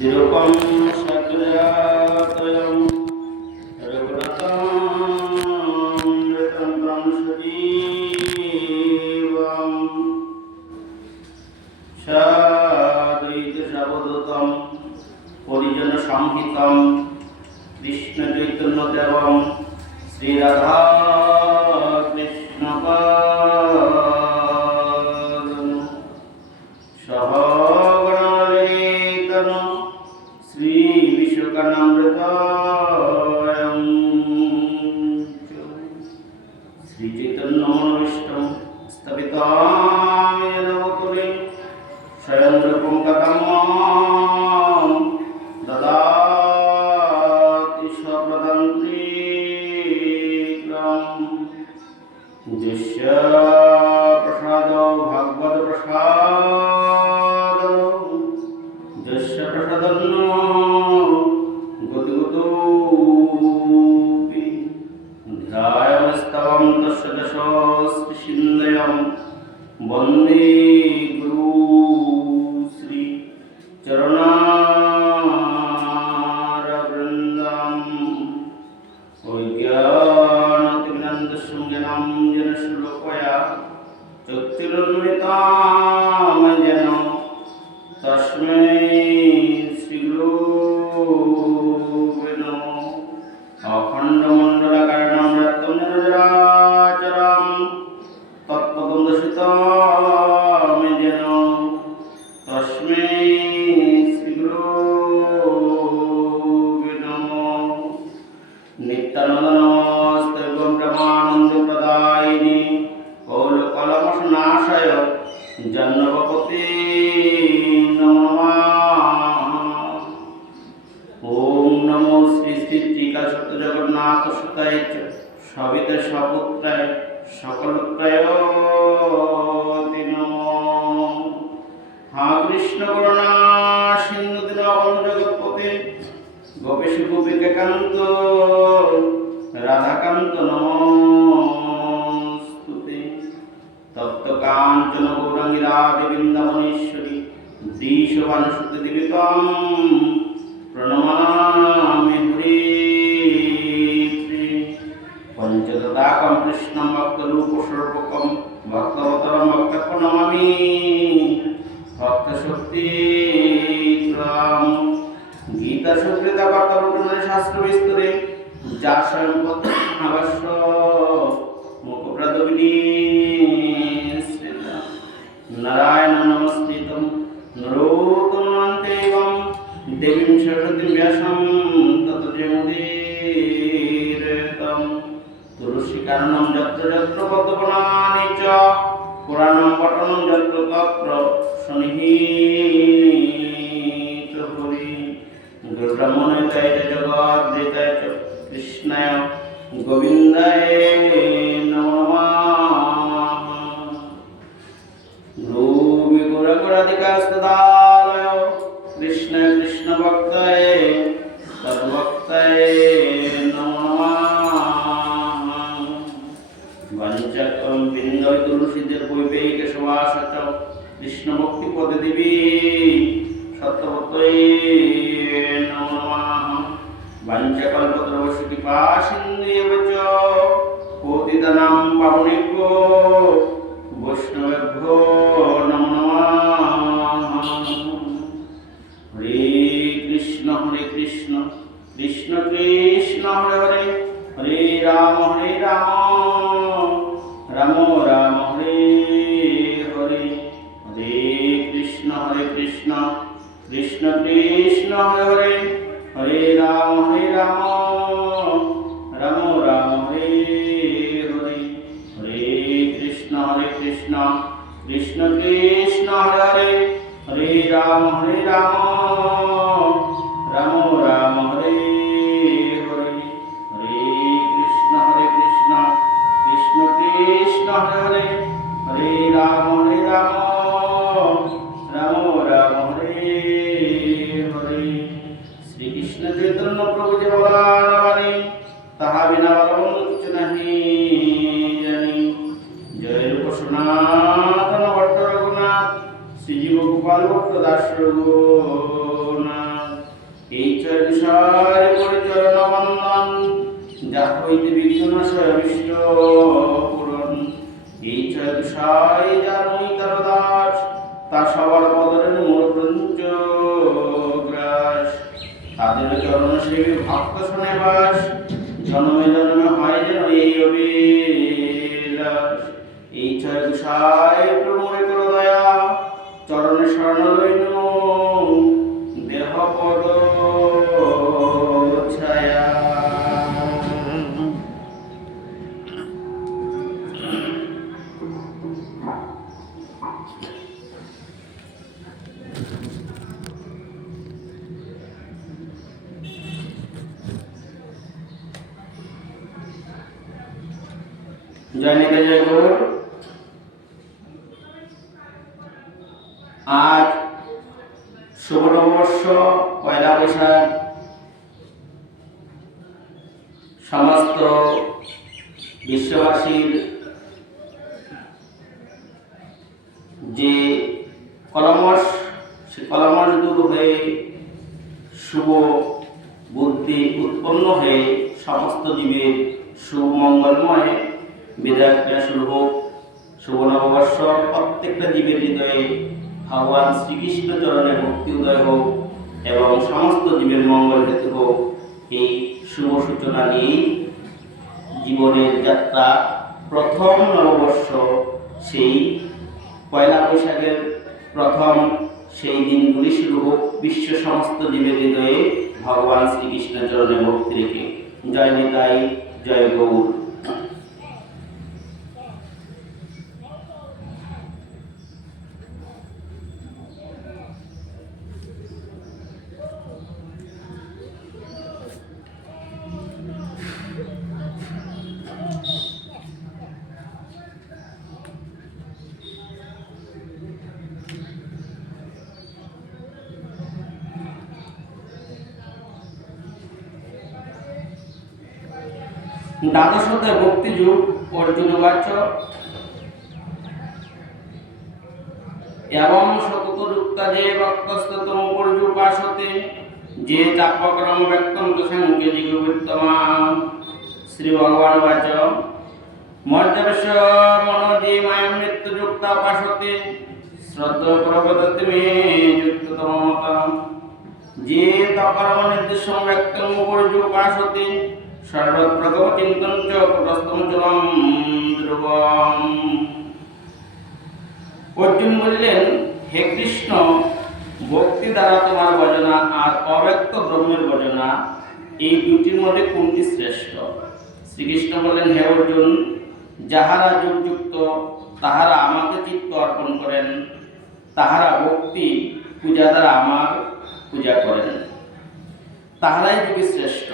নিরূপম সজ্জাতয়ং রঘুনাথামৃতং ত্বং সজীবং সাদ্বৈতসাবধূতং পরিজন সংহিতং কৃষ্ণ চৈতন্য দেবং শ্রী রাধা কৃষ্ণ পাদং সহগণলেতন শ্রী বিশ্বকর্ণামৃতয়ং শ্রী চৈতন্য মনোবিষ্টং স্থাপিতাং येन भूतले স্বয়ং রূপং তথাম্যং দদাতি স্বপ্রদন্ত্রীক্রম যস্য প্রসাদো ভগবৎ প্রসাদো যস্য প্রসাদন্ন গতিগতোপি ধ্যায়ামস্তবং তস্য যশস্পৃশিন্দ্রিয়ং বন্দে গুরু শ্রী চরণারবিন্দম অজ্ঞানতিমিরন্ধস্যং জ্ঞান শ্লোকয়া চক্ষুरुन्मिलितं येन তস্मै শ্রীগুরুবে নমঃ অখণ্ডমণ্ডলাকারণং রত্नं নিরজরাচরং তৎপদং দর্শিतं येन তস্मै শ্রীগুরুবে নমঃ নিত্যানন্দ নমস্তে ব্রহ্মানন্দ প্রদায়িনী কৌলকলমশনাশয় জন্মপতি নমঃ। ওম নমো শ্রী শ্রী টিকা সত্য জগন্নাথ সুতায় সবিতে সপুত্রায় সকলত্রয় নমঃ। হা কৃষ্ণ করুণা সিন্ধু দীনবন্ধু জগৎপতে গোপীশ গোপিকাকান্ত রাধাকান্ত নমস্তুতে। তপ্ত কাঞ্চন গৌরাঙ্গী রাধে বৃন্দাবনেশ্বরী দ্বিশোভানুসুতে দিবিতং প্রণমামি হরিপ্রিয়ে। পঞ্চদদাকং কৃষ্ণং ভক্তরূপস্বরূপকং ভক্তবতরং ভক্তকং নমামি ভক্তশক্তিগ্রাম। গীতা সুকৃতা কর্তব্য শাস্ত্র বিস্তরে যা স্বয়ং অবশ্য মুখপ্রদবিনী নারায়ণ নমস্কৃতং নরোত্তমন্তেবং দেবীং সরস্বতীং ব্যাসং ততো জয়মুদীরয়তাম। তুলসীকানनं যত্র যত্র পদ্মফলানি চ পুরাণং পঠनं যত্র তত্র সন্নিহিত হরি। গুরুব্রহ্মণোদয় জগদ্ধিতায় চ কৃষ্ণায় গোবিন্দায় নমঃ। ভূমি গুরুরাধিকাস্তদালয় কৃষ্ণায় কৃষ্ণ ভক্তায় তদ্ভক্তায় নমঃ। বঞ্চকং বিন্দয় তুলসীদের বৈবেহিক সুবাসচ কৃষ্ণ ভক্তি পদে দেবী সত্যবতয়ে নমঃ। বঞ্চকল্পতরুশ্চ কৃপাসিন্ধুভ্যো চ পতিতানাং পাবনেভ্যো বৈষ্ণবেভ্যো নমো নমঃ। হরে কৃষ্ণ কৃষ্ণ কৃষ্ণ হরে হরে হরে রাম রাম রাম হরে হরে। হরে কৃষ্ণ কৃষ্ণ কৃষ্ণ হরে হরে হরে রাম রাম রাম হরে হরে। হরে কৃষ্ণ কৃষ্ণ কৃষ্ণ হরে হরে হরে রাম রাম রাম হরে হরে। হরে কৃষ্ণ কৃষ্ণ কৃষ্ণ হরে হরে হরে রাম রাম রাম হরে হরে। শ্রীকৃষ্ণ চৈতন্য প্রভু যে বলানি তাহা বিনা বলবন্ত কিছু নাহি জানি। জয় রূপ সনাতন ভট্ট রঘুনাথ শ্রীজীব গোপাল ভট্ট দাস রঘুনাথ। ছয় বিষয় পরিচরণ বন্ধন, যা হইতে বিঘ্ননাশয় অভীষ্ট পূরণ। এই ছয় বিষয় যার তার দাস, তা সবার বদলের মূল গ্রাস। তাদের চরণ সেবী ভক্ত শোনে বাস, জন্মে জন্মে হয় যেন এই অভিলাষ। এই ছয় বিষয় প্রমোরে করো দয়া, চরণে শরণ লইন দেহ পদ ছায়া। জয় নিতাই জয় গৌর। আজ শুভ নববর্ষ, পয়লা বৈশাখ। সমস্ত বিশ্ববাসীর যে কলমশ, সে কলমশ দূর হয়ে শুভ বুদ্ধি উৎপন্ন হয়ে সমস্ত জীবের সুমঙ্গলময় বিদায় ক্রিয়া শুরু হোক। শুভ নববর্ষ প্রত্যেকটা জীবের হৃদয়ে ভগবান শ্রীকৃষ্ণ চরণের ভক্তি উদয় হোক এবং সমস্ত জীবের মঙ্গল হেতু হোক। এই শুভ সূচনা নিয়ে জীবনের যাত্রা, প্রথম নববর্ষ, সেই পয়লা বৈশাখের প্রথম সেই দিনগুলি শুরু হোক বিশ্ব সমস্ত জীবের হৃদয়ে ভগবান শ্রীকৃষ্ণ চরণের ভক্তি রেখে। জয় নিতাই জয় গৌর। দ্বাদশ অধ্যায় ভক্তি যুগ। অর্জুন বাচ এবং সতত যুক্তা যে ভক্তস্ততম পর্যুপাসতে, যে চাপক্রম ব্যক্তম তুসংকে জিগুবিত্তমা। শ্রী ভগবান বাচ মর্যাবেশ মনোজি মায়ং মৃত্যু যুক্তা উপাসতে, শ্রদ্ধা প্রবদতি মে যুক্ততম মত। যে তকর্ম নির্দেশম ব্যক্তম পর্যুপাসতে, সর্বপ্রগম চিন্তন চ কুটস্থম চলম ধ্রুবম। অর্জুন বললেন, হে কৃষ্ণ, ভক্তি দ্বারা তোমার ভজনা আর অব্যক্ত ব্রহ্মের ভজনা, এই দুটির মধ্যে কোনটি শ্রেষ্ঠ? শ্রীকৃষ্ণ বললেন, হে অর্জুন, যাহারা যোগযুক্ত তাহারা আমাকে চিত্ত অর্পণ করেন, তাহারা ভক্তি পূজা দ্বারা আমার পূজা করেন, তাহারাই যোগী শ্রেষ্ঠ।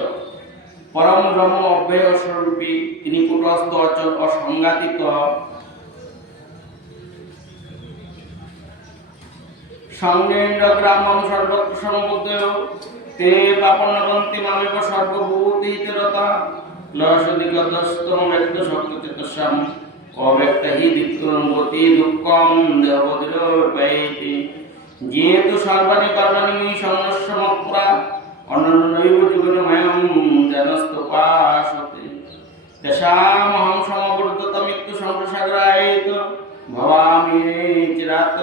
পরম ব্রহ্ম অব্যয় স্বরূপী, তিনি কূটস্থ অচল অসংঘাতিক, সঙ্গেন্দ্র গ্রামম সর্বত্র সমবুদ্ধ, তে পাপন্নবন্তি মামেব সর্বভূতি হিতরতা। লসদিগতস্তম ব্যক্ত শক্তচেতসাম, অব্যক্ত হি দিক্করঙ্গতি দুঃখম দেহবদিরোপৈতি। যেহেতু সর্বাণি কর্মাণি সংস্য মৎপুরা, অনন্যৈব জীবনময়ং জনস্তোপাসতে। তেষামহং সমবর্ধতমিত্যু সংসাগরায়িত, ভবামি চিরাত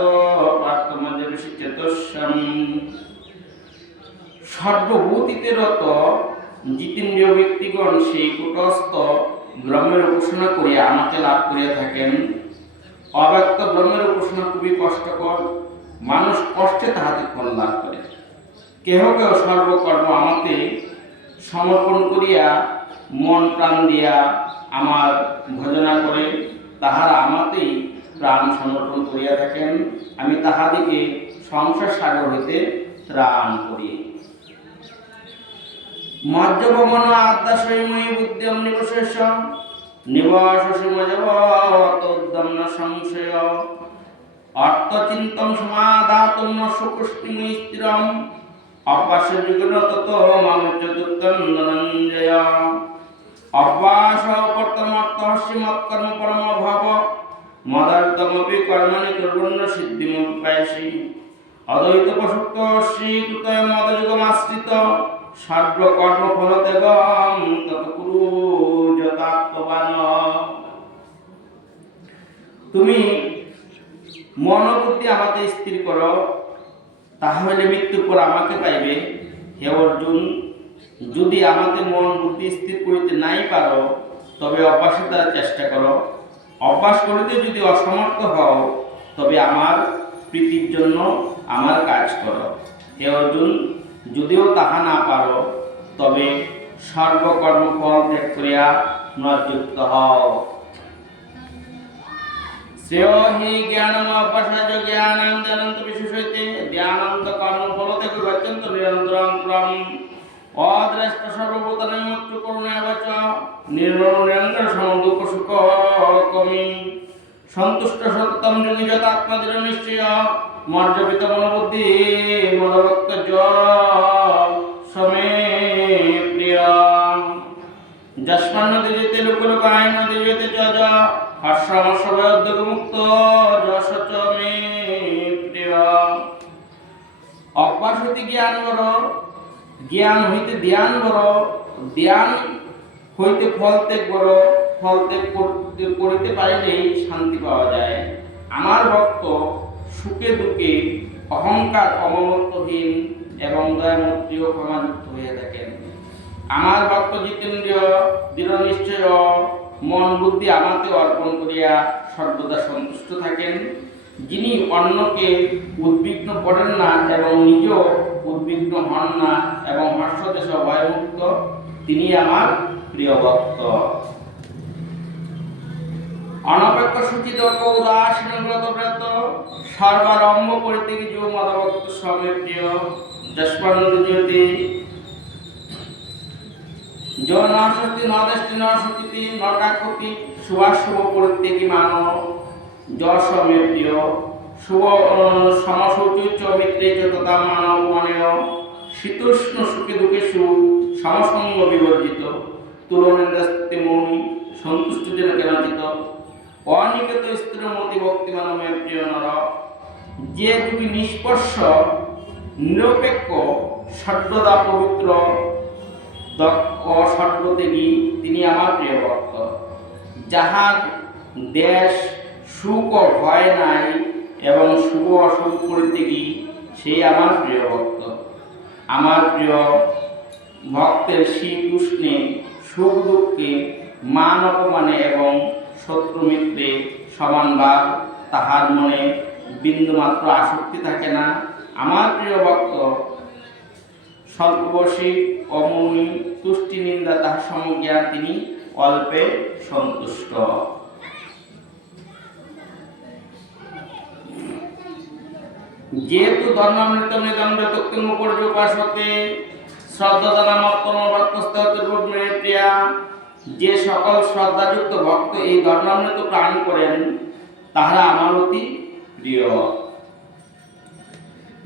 পার্থমজ্জবিষিচেতস্যাম। সর্বভূতিতে রত জিতেন্দ্রীয় ব্যক্তিগণ সেই কূটস্থ ব্রহ্মের উপাসনা করিয়া আমাকে লাভ করিয়া থাকেন। অব্যক্ত ব্রহ্মের উপাসনা খুবই কষ্টকর, মানুষ কষ্টে তাহাতে ফল লাভ করে। কেহ কেহ সর্বকর্ম আমাকে সমর্পণ করিয়া মন প্রাণ দিয়া আমার ভজনা করে, তাহারা আমাতেই প্রাণ সমর্পণ করিয়া থাকেন। আমি তাহাদিকে সংসার সাগর হইতে ত্রাণ করি। মজ্জবমন আদ্যাশয়ময়ী বুদ্ধিম নিবশেষ, নিবশসি মজবতোদ্যম ন সংশয়। অর্থচিন্তম সমাদাতুম ন সুপুষ্টিময়ী স্থিরম, অভ্যাস যুগল তত মামুচ্যদুত্তম ধনঞ্জয়। অভ্যাস প্রথমর্থস্য মৎকর্ম পরম ভাব, মদার্থমপি কর্মাণি কুর্বন্ন সিদ্ধিমুপায়সি। অদ্বৈত প্রসুপ্ত শ্রীকৃতয় মদযুগমাশ্রিত, সর্বকর্মফলত্যাগং তৎকুরু যথাত্মবান। তুমি মনোবুদ্ধি আমাকে স্থির করো, তাহলে মৃত্যুর পর আমাকে পাইবে। হে অর্জুন, যদি আমাকে মন বুদ্ধি স্থির করিতে নাই পারো, তবে অভ্যাসের দ্বারা চেষ্টা করো। অভ্যাস করিতে যদি অসমর্থ হও, তবে আমার প্রীতির জন্য আমার কাজ করো। হে অর্জুন, যদিও তাহা না পারো, তবে সর্বকর্ম ফল ত্যাগ করিয়া নরযুক্ত হও। শ্রেয় হি জ্ঞানম অভ্যাসায জ্ঞানানন্দ বিশেষ হইতে জ্ঞানানন্দ কর্মফল ত্যাগ অত্যন্ত নিরন্তরম অদ্রষ্ট সর্বভূতানাং করুণাবচ নিরন্তর সমদুঃখ সুখ কমি সন্তুষ্ট সত্যম যোগী যথাত্মাদৃঢ় নিশ্চয় মর্যাপিত মনোবুদ্ধি মদভক্ত সমে প্রিয় যস্মান্ন দিজতে লোকলোকায়ন দিজতে যজ হর্ষমর্ষভয় উদ্যোগ মুক্ত যশচ মে প্রিয়। অভ্যাস হইতে জ্ঞান বড়, জ্ঞান হইতে ধ্যান বড়, ধ্যান হইতে ফল ত্যাগ বড়, ফল ত্যাগ করিতে পারিলেই শান্তি পাওয়া যায়। আমার ভক্ত সুখে দুঃখে অহংকার অমমত্বহীন এবং দয়ামূর্তি ও ক্ষমাযুক্ত হইয়া থাকেন। আমার ভক্ত জিতেন্দ্রিয় দৃঢ় নিশ্চয় মন বুদ্ধি আমাকে অর্পণ করিয়া সর্বদা সন্তুষ্ট থাকেন। যিনি অন্যকে উদ্বিগ্ন করেন না এবং নিজেও উদ্বিগ্ন হন না এবং হর্ষদেশ ভয়মুক্ত, তিনি আমার প্রিয় ভক্ত। অনপেক্ষ সূচিত উদাসীন ব্রত সর্বারম্ভ পরিত্যাগী যোগ মদভক্ত স্বামী প্রিয় যস্মান্ন জ্যোতি নশক্তি নদেষ্টি নশুচিতি নকাকৃতি শুভাশুভ পরিত্যাগী মানব যশমে প্রিয় শুভ সমশৌচ মিত্রে তথা মানব মনেয় শীতোষ্ণ সুখে দুঃখে সুখ সমসঙ্গ বিবর্জিত তুলনেন্দ্রস্তে মৌনি সন্তুষ্ট যেন কেনাচিত অনিকেত স্ত্রীর মতি ভক্তি মানবে প্রিয় নর। যে তুমি নিষ্পর্শ নিরপেক্ষ সর্বদা পবিত্র সর্বদেবী, তিনি আমার প্রিয় ভক্ত। যাহার দেশ সুখ ও ভয় নাই এবং শুভ অশুভ পরিত্যাগী, সেই আমার প্রিয় ভক্ত। আমার প্রিয় ভক্তের শ্রীকৃষ্ণে সুখ দুঃখে মান অপমানে এবং শত্রু মিত্রে সমান ভাব, তাহার মনে বিন্দুমাত্র আসক্তি থাকে না। আমার প্রিয় ভক্ত স্বল্পবশী অমৌনী তুষ্টি নিন্দা তাহার সমজ্ঞান, তিনি অল্পে সন্তুষ্ট। যেহেতু ধর্মামৃত নিদণ্ড তক্তিম পর্যপাশতে শ্রদ্ধাদানা মত্তমে প্রিয়া, যে সকল শ্রদ্ধাযুক্ত ভক্ত এই ধর্মামৃত প্রাণ করেন, তাহারা আমার অতি প্রিয়।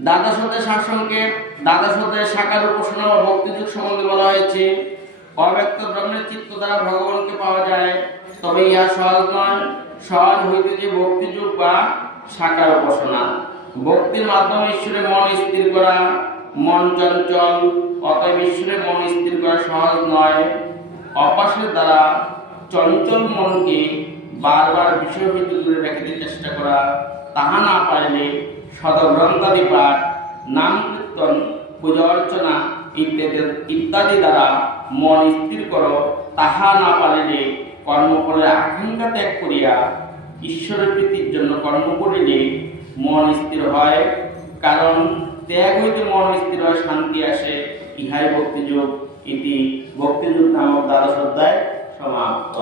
দ্বাদশোধ্যায় সারসংক্ষেপ। দ্বাদশোধ্যায় সাকার উপাসনা ও ভক্তিযোগ সম্বন্ধে বলা হয়েছে। অব্যক্ত ব্রহ্মের চিত্ত দ্বারা ভগবানকে পাওয়া যায়, তবে ইহা সহজ নয়। সহজ হইতেছে ভক্তিযোগ বা সাকার উপাসনা। ভক্তির মাধ্যমে ঈশ্বরে মন স্থির করা। মন চঞ্চল, অতএব ঈশ্বরে মন স্থির করা সহজ নয়। অভ্যাসের দ্বারা চঞ্চল মনকে বারবার বিষয় হইতে দূরে রাখিতে চেষ্টা করা। তাহা না পারিলে সদগ্রন্থাদি পাঠ, নাম কীর্তন, পূজা অর্চনা ইত্যাদি দ্বারা মন স্থির করো। তাহা না পারিলে কর্মফলের আকাঙ্ক্ষা ত্যাগ করিয়া ঈশ্বরের প্রীতির জন্য কর্ম করিলে মন স্থির হয়। কারণ ত্যাগ হইতে মন স্থির হয়, শান্তি আসে। ইহাই ভক্তিযোগ। ইতি ভক্তিযোগ নামক দ্বাদশ অধ্যায় সমাপ্ত।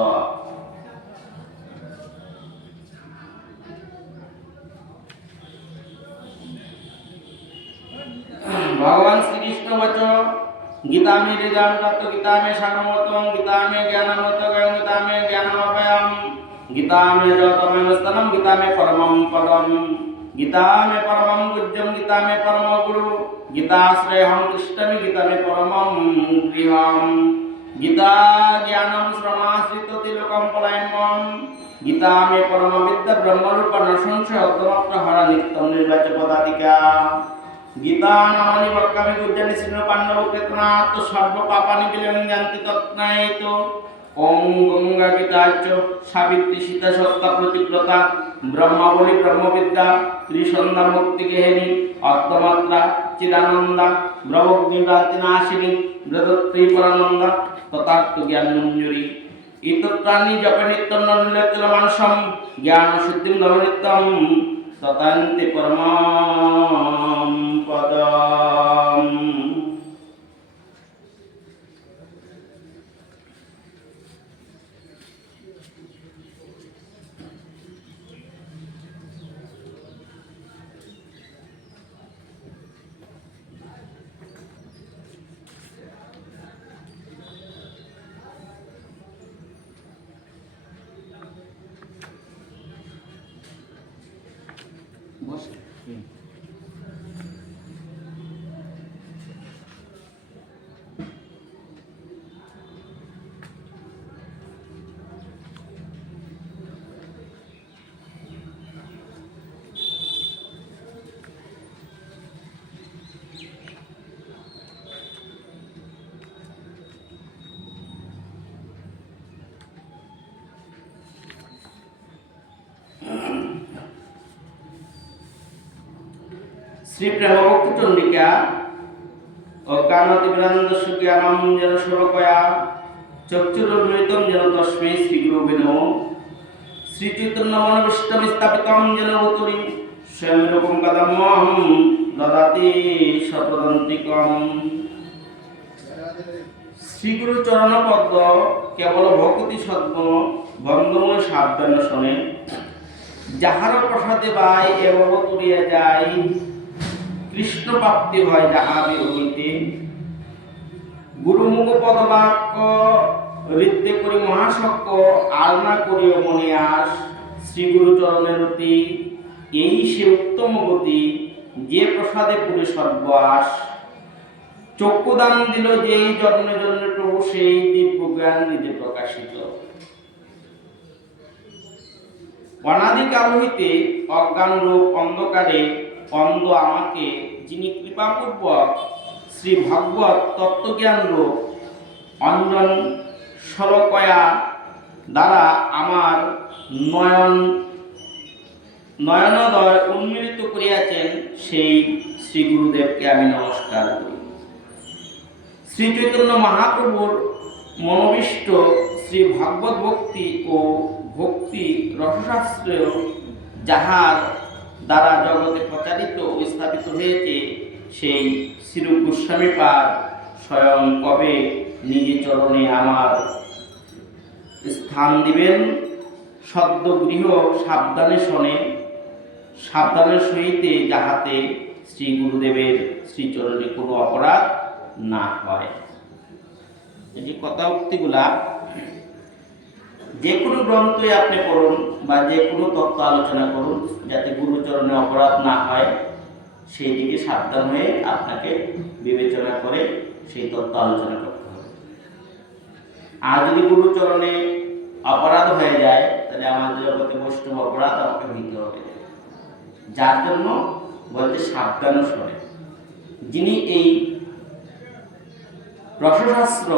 भगवान श्री कृष्ण वचो गीता में हृदय तत्व, गीता में सारमतम, गीता में ज्ञानमतम, गीता में ज्ञानमभयम, गीता में जतमेव स्तनम, गीता में परमं पदम, गीता में परमं पूज्यम, गीता में परम गुरु, गीताश्रयहं तिष्ठामि, गीता में परमं गृहम्, गीता ज्ञानं श्रमाश्रित तिलकं पलायनम्, गीता में परम विद्या ब्रह्मरूप न संशय अद्वैत हर नित्यं निर्वाच्य पदाधिका। গীতা নামানি বক্কামি গুজ্জানি শ্রীন পাণ্ডব কেতনাথ সর্ব পাপানি বিলেন জানতি তৎনায়িত ওম গঙ্গা গীতাচ সাবিত্রী সীতা সত্তা প্রতিব্রতা ব্রহ্মাবলী ব্রহ্মবিদ্যা ত্রিসন্ধ্যা মুক্তি গেহিনী অর্ধমাত্রা চিদানন্দা ব্রহ্মগ্নিবাতি নাশিনী ব্রতত্রী পরানন্দা তথার্থ জ্ঞান মঞ্জুরি ইতত্রাণি জপে নিত্যম নলিলেতল মানসম জ্ঞান সিদ্ধিম নবনিত্যম ততান্তে পরমাম পদম। শ্রী প্রেমভক্তি চন্ডিকা অজ্ঞানতি বিনন্দ সুজ্ঞানম যেন সর্বকয়া চক্ষুরুন্মিলিতম যেন তস্মৈ শ্রী গুরুবে নমঃ। শ্রী চৈতন্য মনোবিষ্টম স্থাপিতম যেন ভূতুরি স্বয়ং রূপম কদম্যহম দদাতি সর্বদন্তিকম। শ্রী গুরু চরণ পদ্ম কেবল ভক্তি সদ্ম বন্দময় সাবধান শোনে যাহার প্রসাদে বাই এবং তুলিয়া যায় কৃষ্ণ প্রাপ্তি হয় যাহাদের হইতে। গুরুমুখ পদবাক্য হৃদে করি মহাশক্য আলনা করিও মনে আস শ্রী গুরু চরণের অতি এই সে উত্তম গতি যে প্রসাদে পুরে সর্বাস। চক্ষুদান দিল যেই জন্মে জন্মে প্রভু সেই দিব্য জ্ঞান নিজে প্রকাশিত। অনাদিকাল হইতে অজ্ঞান রূপ অন্ধকারে অন্ধ আমাকে যিনি কৃপাপূর্বক শ্রী ভাগবত তত্ত্বজ্ঞান রূপ অঞ্জন সরকয়া দ্বারা আমার নয়নদয় উন্মিলিত করিয়াছেন সেই শ্রী গুরুদেবকে আমি নমস্কার করি। শ্রী চৈতন্য মহাপ্রভুর মনোবিষ্ট শ্রী ভাগবত ভক্তি ও ভক্তি রসশাস্ত্র যাহার দ্বারা জগতে প্রচারিত ও স্থাপিত হয়েছে সেই শ্রীরূপ গোস্বামী পাদ স্বয়ং কবে নিজ চরণে আমার স্থান দিবেন সদ্য গৃহ সাবধানে শোনে সাবধানের সহিতে যাহাতে শ্রী গুরুদেবের শ্রীচরণে কোনো অপরাধ না হয়। এই যে কথা উক্তিগুলা যে কোনো গ্রন্থই আপনি পড়ুন বা যে কোনো তত্ত্ব আলোচনা করুন যাতে গুরুচরণে অপরাধ না হয় সেই দিকে সাবধান হয়ে আপনাকে বিবেচনা করে সেই তত্ত্ব আলোচনা করতে হবে। আর যদি গুরুচরণে অপরাধ হয়ে যায় তাহলে আমাদের জগতে বৈষ্ণব অপরাধ আমাকে হইতে হবে। যার জন্য বলতে সাবধান শোনে। যিনি এই রসশাস্ত্র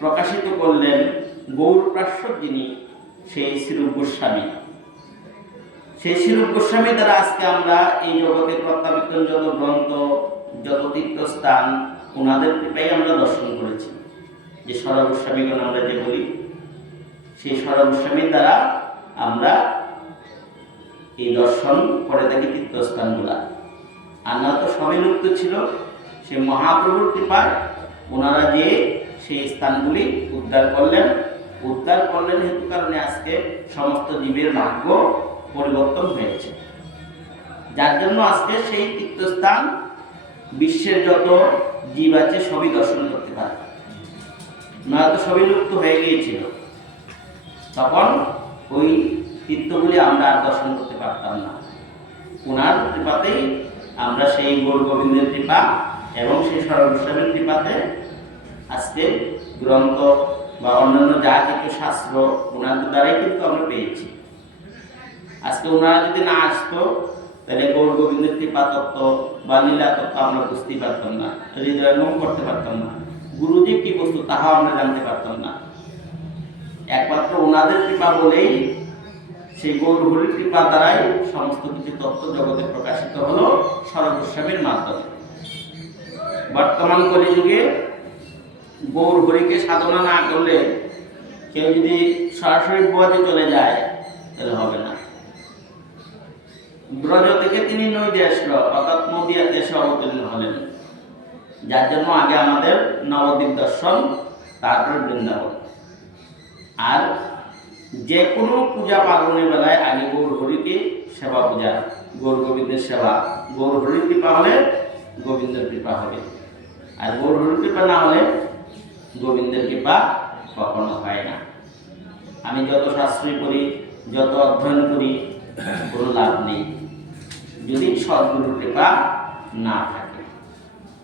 প্রকাশিত করলেন গৌড়প্রাশ্বর যিনি সেই শ্রীরূপ গোস্বামী। সেই শ্রীরূপ গোস্বামী দ্বারা আজকে আমরা এই জগতে প্রত্যাবিত যত গ্রন্থ যত তীর্থস্থান ওনাদের কৃপায় আমরা দর্শন করেছি। যে সর গোস্বামীগণ আমরা যে বলি সেই সর গোস্বামীর দ্বারা আমরা এই দর্শন করে থাকি তীর্থস্থানগুলা। আর না তো সবই লুপ্ত ছিল, সে মহাপ্রভুর কৃপায় ওনারা যে সেই স্থানগুলি উদ্ধার করলেন হেতু কারণে আজকে সমস্ত জীবের ভাগ্য পরিবর্তন হয়েছে। যার জন্য আজকে সেই তীর্থস্থান বিশ্বের যত জীব আছে সবই দর্শন করতে পারে। নয়তো সবই লুপ্ত হয়ে গিয়েছিল, তখন ওই তীর্থগুলি আমরা আর দর্শন করতে পারতাম না। ওনার কৃপাতেই আমরা সেই গৌর গোবিন্দের কৃপা এবং সেই সর্বস্বামীর কৃপাতে আজকে গ্রন্থ বা অন্যান্য যা কিছু শাস্ত্র ওনাদের দ্বারাই কিন্তু আমরা পেয়েছি। আজকে ওনারা যদি না আসতো তাহলে গৌর গোবিন্দের কৃপা তত্ত্ব বা লীলা তত্ত্ব আমরা বুঝতেই পারতাম না, হৃদয়ঙ্গম করতে পারতাম না, গুরুজি কি বস্তু তাহা আমরা জানতে পারতাম না। একমাত্র ওনাদের কৃপা বলেই, সেই গৌর হরির কৃপা দ্বারাই সমস্ত কিছু তত্ত্ব জগতে প্রকাশিত হলো সর্বস্বামীর মাধ্যমে। বর্তমান কলিযুগে গৌর হরিকে সাধনা না করলে, কেউ যদি সরাসরি বোয়াতে চলে যায় তাহলে হবে না। ব্রজ থেকে তিনি নদী আসলো, অর্থাৎ নদীয়াতে এসে অবতীর্ণ হলেন, যার জন্য আগে আমাদের নবদ্বীপ দর্শন, তারপর বৃন্দাবন। আর যে কোনো পূজা পার্বণের বেলায় আগে গৌর হরিকে সেবা পূজা, গৌর গোবিন্দের সেবা। গৌর হরির কৃপা হলে গোবিন্দের কৃপা হবে, আর গৌর হরির কৃপা না হলে গোবিন্দের কৃপা কখনো হয় না। আমি যত শাস্ত্রই করি, যত অধ্যয়ন করি, কোনো লাভ নেই যদি সদ্গুরুর কৃপা না থাকে।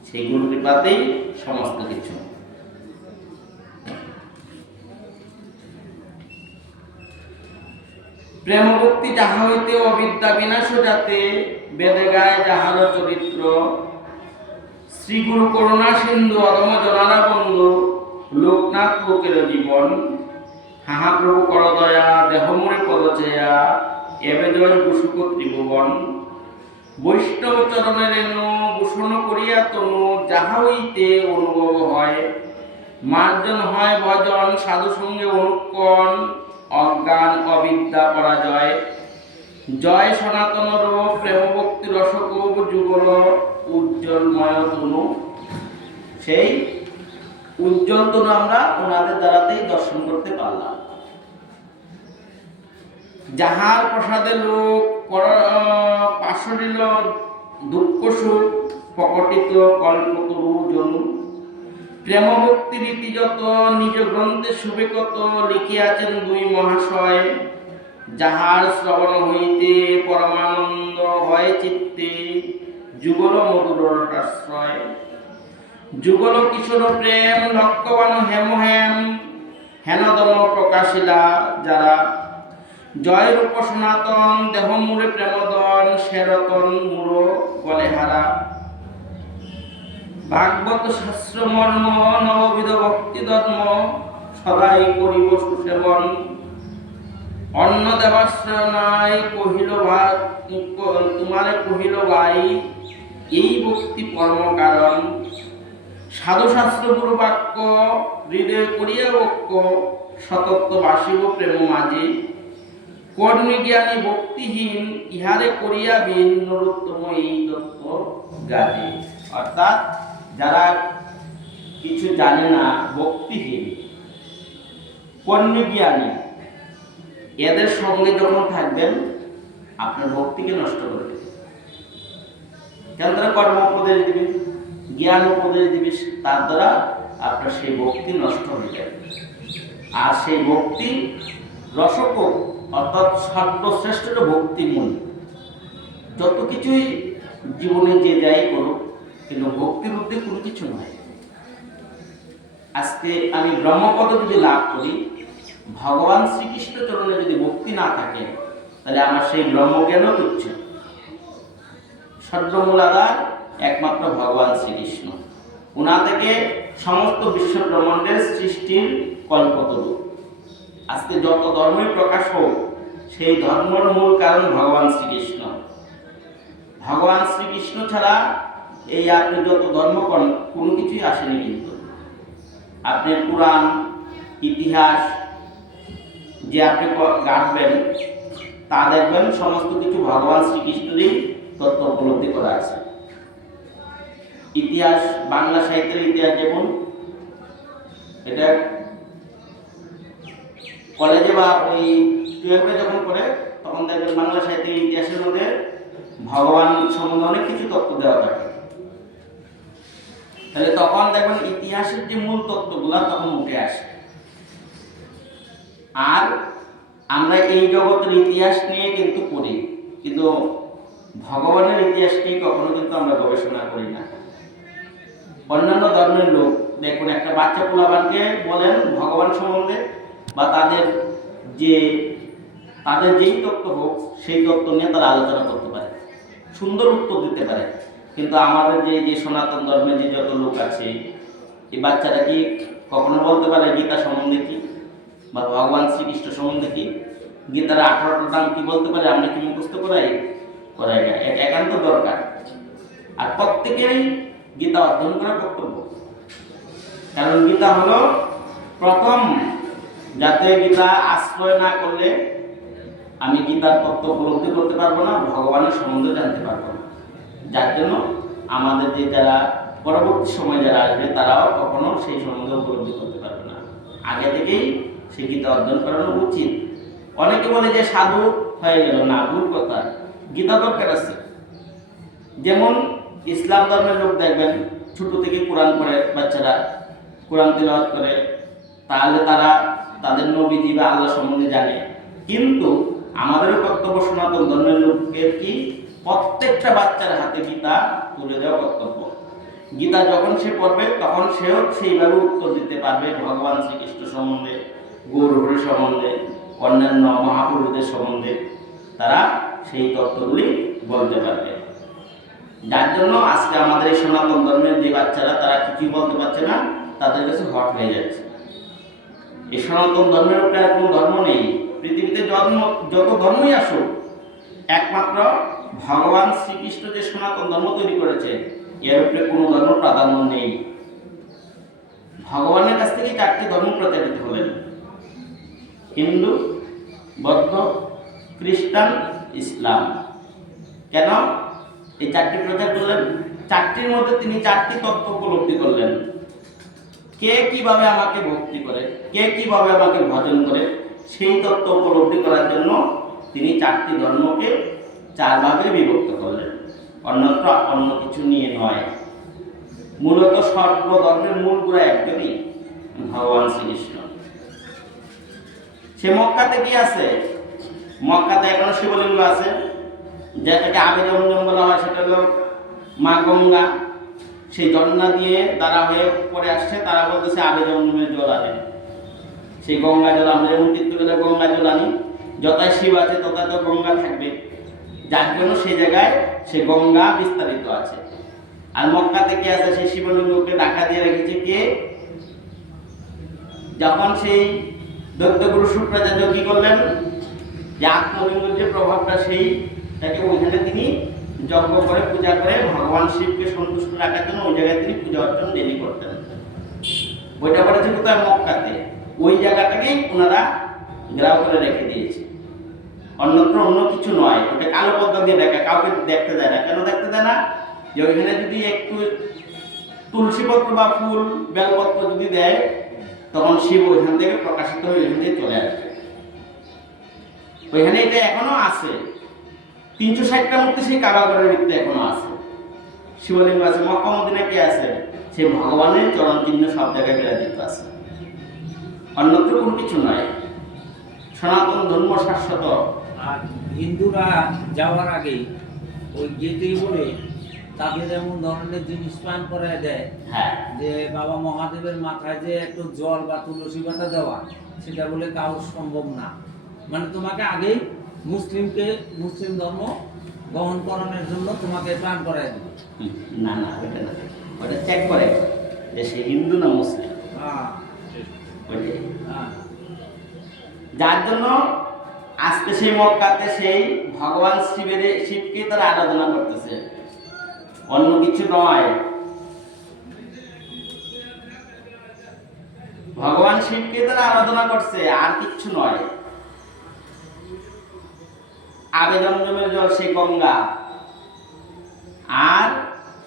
সেই গুরুর কৃপাতেই সমস্ত কিছু। প্রেম ভক্তি যাহা হইতে অবিদ্যা বিনাশ যাতে, বেদে গায় যাহার চরিত্র। শ্রী গুরু করুণা সিন্ধু অধম জনানা বন্ধু, লোকনাথ লোকের জীবন। হাহা প্রভু কর দয়া, দেহ মোরে পদচেয়া, এবে জয় কুশুক ত্রিভুবন। বৈষ্ণব চরণের রেণু ভূষণ করিয়া তনু, যাহা হইতে অনুভব হয়। মার্জন হয় ভজন, সাধু সঙ্গে অনুকরণ, অজ্ঞান অবিদ্যা পরাজয়। জয় সনাতন রূপ, প্রেম ভক্তি রসকূপ, যুগল উজ্জ্বলময় তনু। সেই উজ্জ্বল তনু আমরা ওনাদের দ্বারাতেই দর্শন করতে পারলাম। যাহার প্রসাদে লোক পাশরিল দুঃখ সুখ, প্রকটিত কল্পতরু জনু। প্রেম ভক্তি রীতি যত, নিজ গ্রন্থে সুবেকত, লিখিয়াছেন দুই মহাশয়। যাহার শ্রবণ হইতে পরমানন্দ হয় চিত্তে, যুগল মধুর আশ্রয়। যুগল কিশোর প্রেম, লক্ষ্যবান হেম হেম, হেনদম প্রকাশিলা যারা। জয় রূপ সনাতন, দেহ মুরে প্রেমদন, সেরতন মূর গলে হারা। ভাগবত শাস্ত্র মর্ম, নববিধ ভক্তি ধর্ম, সদাই করিব সুসেবন। অন্ন দেবাশ্রয় নাই, কহিল ভাত তোমারে কহিল ভাই, এই ভক্তি পরম কারণ। সাধু শাস্ত্র গুরু বাক্য, হৃদয় করিয়া বক্য, সতত্ব বাসিব প্রেম মাঝে। কর্মী জ্ঞানী ভক্তিহীন, ইহারে করিয়া বিন, নরোত্তম এই তত্ত্ব গাজে। অর্থাৎ যারা কিছু জানে না, ভক্তিহীন, কর্মী জ্ঞানী, এদের সঙ্গে যখন থাকবেন আপনার ভক্তিকে নষ্ট করে দেবে। কেন? তারা কর্ম উপদেশ দিবে, জ্ঞান উপদেশ দিবে, তার দ্বারা আপনার সেই ভক্তি নষ্ট হয়ে যাবে। আর সেই ভক্তি রসক, অর্থাৎ সর্বশ্রেষ্ঠ ভক্তিমূল। যত কিছুই জীবনে যে যাই করুক, কিন্তু ভক্তির ঊর্ধ্বে কোনো কিছু নয়। আজকে আমি ব্রহ্মপদ যদি লাভ করি, ভগবান শ্রীকৃষ্ণ চরণে যদি ভক্তি না থাকে, তাহলে আমার সেই ব্রহ্মজ্ঞানও তুচ্ছ। সর্বমূলাধার একমাত্র ভগবান শ্রীকৃষ্ণ। ওনা থেকে সমস্ত বিশ্ব ব্রহ্মাণ্ডের সৃষ্টির কল্পতরু। আজকে যত ধর্মের প্রকাশ হোক, সেই ধর্মের মূল কারণ ভগবান শ্রীকৃষ্ণ। ভগবান শ্রীকৃষ্ণ ছাড়া এই আপনি যত ধর্ম করেন, কোনো কিছুই আসেনি। কিন্তু আপনি পুরাণ ইতিহাস যে আপনি গাঁটবেন, তা দেখবেন সমস্ত কিছু ভগবান শ্রীকৃষ্ণেরই তত্ত্ব উপলব্ধি করা আছে। ইতিহাস, বাংলা সাহিত্যের ইতিহাস, যেমন এটা কলেজে বা ওই 12-এ যখন পড়ে, তখন দেখবেন বাংলা সাহিত্যের ইতিহাসের মধ্যে ভগবান সম্বন্ধে অনেক কিছু তত্ত্ব দেওয়া থাকে। তাহলে তখন দেখবেন ইতিহাসের যে মূল তত্ত্বগুলা তখন উঠে আসে। আর আমরা এই জগতের ইতিহাস নিয়ে কিন্তু পড়ি, কিন্তু ভগবানের ইতিহাস নিয়ে কখনো কিন্তু আমরা গবেষণা করি না। অন্যান্য ধর্মের লোক দেখুন, একটা বাচ্চা পোলাবানকে বলেন ভগবান সম্বন্ধে বা তাদের যেই তত্ত্ব হোক, সেই তত্ত্ব নিয়ে তারা আলোচনা করতে পারে। সুন্দর উত্তর দিতে পারে। কিন্তু আমাদের যে যে সনাতন ধর্মে যে যত লোক আছে, এই বাচ্চাটা কি কখনো বলতে পারে গীতা সম্বন্ধে কি বা ভগবান শ্রীকৃষ্ণ সম্বন্ধে কি? গীতার 18টা নাম কি বলতে পারে? আমরা কি মুখস্থ করাই না। এটা একান্ত দরকার। আর প্রত্যেকেরই গীতা অধ্যয়ন করা কর্তব্য। কারণ গীতা হলো প্রথম, যাতে গীতা আশ্রয় না করলে আমি গীতার তত্ত্ব উপলব্ধি করতে পারবো না, ভগবানের সম্বন্ধে জানতে পারবো না। যার জন্য আমাদের যে যারা পরবর্তী সময় যারা আসবে তারাও কখনো সেই সম্বন্ধে উপলব্ধি করতে পারবে না। আগে থেকেই সে গীতা অধ্যয়ন করানো উচিত। অনেকে বলে যে সাধু হয়ে গেল, না, ভুল কথা। গীতা দরকার আছে। যেমন ইসলাম ধর্মের লোক দেখবেন ছোট থেকে কোরআন পড়ে, বাচ্চারা কোরআন তিলাওয়াত করে, তাহলে তারা তাদের নবীজি বা আল্লাহ সম্বন্ধে জানে। কিন্তু আমাদেরও কর্তব্য সনাতন ধর্মের লোকের কি প্রত্যেকটা বাচ্চার হাতে গীতা তুলে দেওয়া কর্তব্য। গীতা যখন সে পড়বে তখন সেও সেইভাবে উত্তর দিতে পারবে ভগবান শ্রীকৃষ্ণ সম্বন্ধে, গৌরহরি সম্বন্ধে, অন্যান্য মহাপুরুষদের সম্বন্ধে তারা সেই তত্ত্বগুলি বলতে পারবে। যার জন্য আজকে আমাদের এই সনাতন ধর্মের যে বাচ্চারা তারা কিছুই বলতে পারছে না, তাদের কাছে হট হয়ে যাচ্ছে। এই সনাতন ধর্মের উপরে আর কোনো ধর্ম নেই। পৃথিবীতে যত ধর্মই আসুক, একমাত্র ভগবান শ্রীকৃষ্ণ যে সনাতন ধর্ম তৈরি করেছে, এর উপরে কোনো ধর্ম প্রাধান্য নেই। ভগবানের কাছ থেকে 4টি ধর্ম প্রচারিত হলেন: হিন্দু, বৌদ্ধ, খ্রিস্টান, ইসলাম। কেন এই 4টি প্রচার করলেন? 4টির মধ্যে তিনি 4টি তত্ত্ব উপলব্ধি করলেন। কে কিভাবে আমাকে ভক্তি করে, কে কিভাবে আমাকে ভজন করে, সেই তত্ত্ব উপলব্ধি করার জন্য তিনি 4টি ধর্মকে 4 ভাগে বিভক্ত করলেন, অন্যত্র অন্য কিছু নিয়ে নয়। মূলত সর্বধর্মের মূল গোড়া একজনই, ভগবান শ্রীকৃষ্ণ। সে মক্কাতে কি আছে? মক্কাতে এখনো শিবলিঙ্গ আছে, যেটাকে আবে জমজম বলা হয়। সেটা হলো মা গঙ্গা, সেই ঝর্ণা দিয়ে তারা হয়ে পড়ে আসছে। তারা বলতেছে আবে জমজমের জল আনে। সেই গঙ্গা জল আমরা যেমন তীর্থবেলা গঙ্গা জল আনি, যথায় শিব আছে তথায় তো গঙ্গা থাকবে, যার জন্য সেই জায়গায় সে গঙ্গা বিস্তারিত আছে। আর মক্কাতে কি আছে? সেই শিবলিঙ্গকে ঢাকা দিয়ে রেখেছে কে? যখন সেই দৈত্যগুরু শুক্রাচার্য কি করলেন, যে আত্মলিঙ্গের যে প্রভাবটা সেইটাকে ওইখানে তিনি যজ্ঞ করে পূজা করে ভগবান শিবকে সন্তুষ্ট রাখার জন্য ওই জায়গায় তিনি পূজা অর্চন ডেলি করতেন। ওইটা করেছে কোথায়? মক্কাতে। ওই জায়গাটাকেই ওনারা গ্রাহ করে রেখে দিয়েছে, অন্যত্র অন্য কিছু নয়। ওটা কালো পদ্মা দিয়ে দেখা, কাউকে দেখতে দেয় না। কেন দেখতে দেয় না? যে ওইখানে যদি একটু তুলসীপত্র বা ফুল বেলপত্র যদি দেয়, তখন শিব ওইখান থেকে প্রকাশিত হয়ে ওইখান থেকে চলে আসবে। ওইখানে এটা এখনো আছে। 360টা মূর্তি সেই কারাগারের ভিতরে এখনো আছে। শিবলিঙ্গ আছে। মক্কা মদিনা কি আছে? সেই ভগবানের চরণ চিহ্ন সব জায়গায় বিরাজিত আছে, অন্যত্র কোনো কিছু নয়। সনাতন ধর্ম শাশ্বত। আর হিন্দুরা যাওয়ার আগে ওই গেটেই বলে তাদের এমন ধরনের জিনিস পান করায় দেয়, হ্যাঁ, যে বাবা মহাদেবের মাথায় যে একটু জল বা তুলসী পাতা দেওয়া, সেটা বলে কারোর সম্ভব না। মানে তোমাকে আগেই মুসলিম ধর্ম গ্রহণ করানোর জন্য তোমাকে প্রাণ করায় দিবে। না না, ওটা না, ওটা চেক করে যে সে হিন্দু না মুসলিম। যার জন্য আজকে সেই মক্কাতে সেই ভগবান শিবকে তারা আরাধনা করতেছে, অন্য কিছু নয়। ভগবান শিবকে তারা আরাধনা করছে, আর কিচ্ছু নয়। আবে জমজমের জল সেই গঙ্গা, আর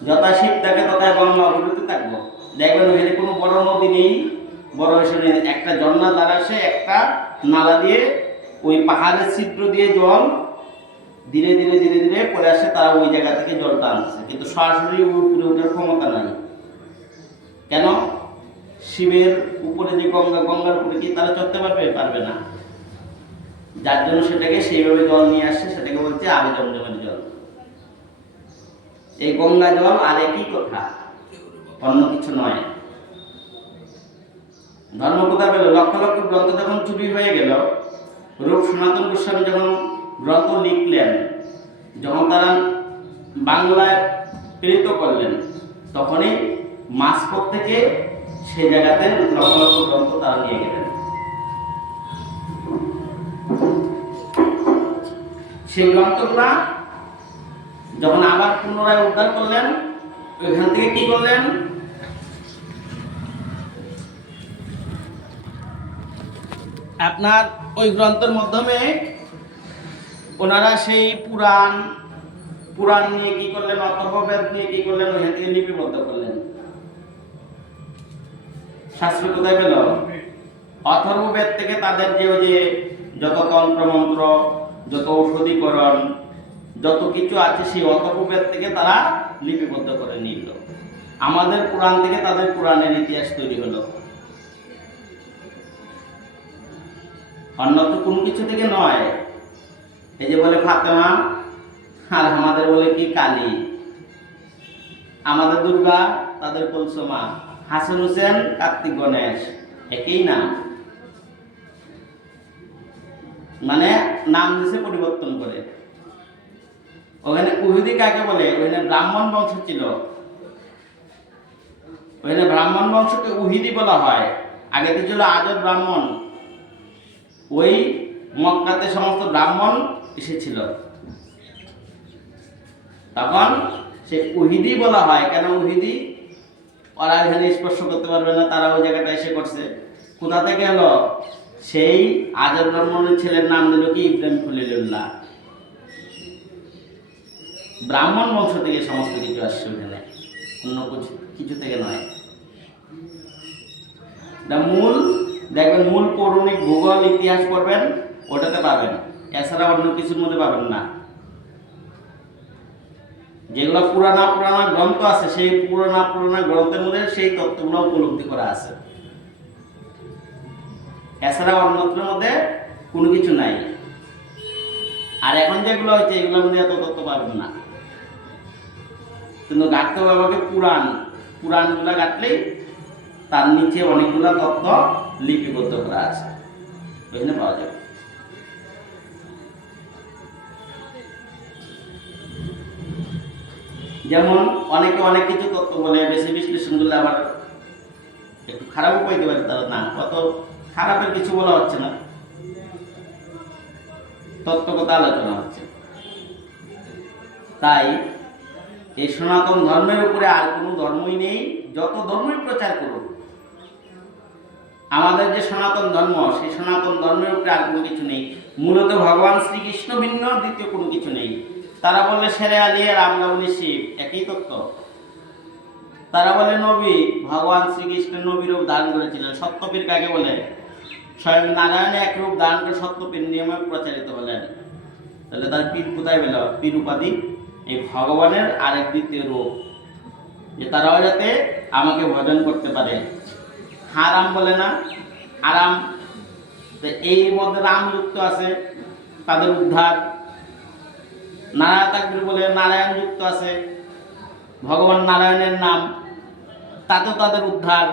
যথা শিব থাকে তথায় গঙ্গা অবরুদ্ধ থাকবো। দেখবেন ওখানে কোনো বড় নদী নেই, বড় এসে একটা ঝর্ণা দ্বারা সে একটা নালা দিয়ে ওই পাহাড়ের ছিদ্র দিয়ে জল ধীরে ধীরে ধীরে ধীরে পরে আসে। তারা ওই জায়গা থেকে জল টানছে, কিন্তু সরাসরি উপরে ওঠার ক্ষমতা নাই। কেন? শিবের উপরে যে গঙ্গার উপরে কি তারা চড়তে পারবে না। যার জন্য সেটাকে সেইভাবে জল নিয়ে আসছে, সেটাকে বলছে আবে জমজমের জল। এই গঙ্গা জল আর একই কথা, অন্য কিছু নয়। ধর্ম কোথা পেল? লক্ষ লক্ষ গ্রন্থ যখন চুরি হয়ে গেল, রূপ সনাতন গোস্বামী যখন গ্রন্থ লিখলেন, যখন তারা বাংলায় প্রেরিত করলেন, তখনই মাঝপথ থেকে সেই জায়গাতে লক্ষ লক্ষ গ্রন্থ তারা নিয়ে গেলেন। সেই গ্রন্থগুলা যখন আবার পুনরায় উদ্ধার করলেন, ওইখান থেকে কি করলেন, আপনার ওই গ্রন্থের মাধ্যমে ওনারা সেই পুরাণ নিয়ে কি করলেন, অথর্ববেদ নিয়ে কি করলেন, ওইখান থেকে লিপিবদ্ধ করলেন। শাস্ত্র কোথায় পেল? অথর্ববেদ থেকে তাদের যে যত তন্ত্র মন্ত্র, যত ঔষধীকরণ, যত কিছু আছে সেই অথর্ববেদ থেকে তারা লিপিবদ্ধ করে নিল। আমাদের পুরাণ থেকে তাদের পুরাণের ইতিহাস তৈরি হলো, অন্য তো কোনো কিছু থেকে নয়। এই যে বলে ফাতেমা, আর আমাদের বলে কি কালী, আমাদের দুর্গা, তাদের কুলসুমা, হাসান হোসেন, কার্তিক গণেশ, একই নাম, মানে নাম দিছে পরিবর্তন করে। ওখানে উহুদি কাকে বলে? ওখানে ব্রাহ্মণ বংশ ছিল, ওখানে ব্রাহ্মণ বংশকে উহুদি বলা হয়। আগে তো ছিল আজব ব্রাহ্মণ, ওই মক্কাতে সমস্ত ব্রাহ্মণ এসেছিল, তখন সে উহিদি বলা হয়। কেন উহিদি? ওরা এখানে স্পর্শ করতে পারবে না, তারা ওই জায়গাটা এসে করছে। কোথা থেকে হলো? সেই আজব ব্রাহ্মণের ছেলের নাম দিল কি? ইব্রাহিম খলিলুল্লাহ। ব্রাহ্মণ বংশ থেকে সমস্ত কিছু আসছে, ওখানে অন্য কিছু থেকে নয়। মূল দেখবেন, মূল পৌরাণিক ভূগোল ইতিহাস পড়বেন, ওটাতে পাবেন, এছাড়া অন্য কিছুর মধ্যে পাবেন না। যেগুলো পুরানা গ্রন্থ আছে, সেই পুরানা গ্রন্থের মধ্যে সেই তত্ত্বগুলো উপলব্ধি করা আছে, এছাড়া অন্যত্রের মধ্যে কোনো কিছু নাই। আর এখন যেগুলো হচ্ছে, এগুলোর মধ্যে এত তত্ত্ব পাবেন না। কিন্তু গাঁটতে হবে আমাকে পুরাণগুলো গাঁটলেই তার নিচে অনেকগুলো তত্ত্ব লিপিবদ্ধ করা আছে, ওইখানে পাওয়া যাবে। যেমন অনেকে অনেক কিছু তত্ত্ব বলে, বেশি বিশ্লেষণ করলে আবার একটু খারাপও পাইতে পারে তারা। না, কত খারাপের কিছু বলা হচ্ছে না, তত্ত্বগত আলোচনা হচ্ছে। তাই এই সনাতন ধর্মের উপরে আর কোনো ধর্মই নেই, যত ধর্মই প্রচার করুক। আমাদের যে সনাতন ধর্ম, সেই সনাতন ধর্মের উপরে আর কোনো কিছু নেই। মূলত ভগবান শ্রীকৃষ্ণ ভিন্ন দ্বিতীয় কোনো কিছু নেই। তারা বললে সেরে আলী আর আমরা বলি শিব, একই তত্ত্ব। তারা বলে নবী, ভগবান শ্রীকৃষ্ণ নবী রূপ ধারণ করেছিলেন। সত্যপীর কাকে বলে? স্বয়ং নারায়ণ এক রূপ ধারণ করে সত্যপীর নিয়মে প্রচারিত হলেন। তাহলে তার পীর কোথায় পেল? পীর উপাধি এই ভগবানের আরেক দ্বিতীয় রূপ, যে তারাও যাতে আমাকে ভজন করতে পারে। হারাম বলে না, আরাম, এই মধ্যে রাম যুক্ত আছে, তাদের উদ্ধার। নারায়ণ তাকবীর বলে নারায়ণ যুক্ত আছে, ভগবান নারায়ণের নাম, তাতেও তাদের উদ্ধার।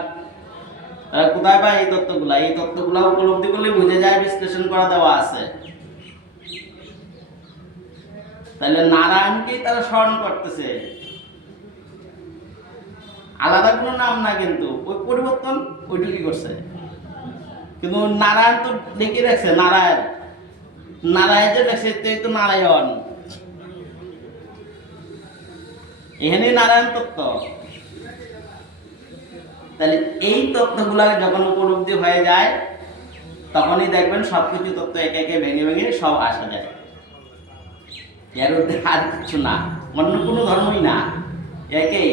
তারা কোথায় পায় এই তত্ত্বগুলা? এই তত্ত্বগুলা উপলব্ধি করলে বুঝে যায়, বিশ্লেষণ করা দেওয়া আছে। তাহলে নারায়ণকেই তারা স্মরণ করতেছে, আলাদা কোনো নাম না, কিন্তু ওই পরিবর্তন ওইটুকুই করছে। কিন্তু নারায়ণ তো লিখে রাখছে, নারায়ণ যে লেখছে তো নারায়ণ, এখানে নারায়ণ তত্ত্ব। তাহলে এই তত্ত্বগুলা যখন উপলব্ধি হয়ে যায়, তখনই দেখবেন সবকিছু তত্ত্ব একে একে ভেঙে ভেঙে সব আসা যায়। এর মধ্যে আর কিছু না, অন্য কোনো ধর্মই না, একই,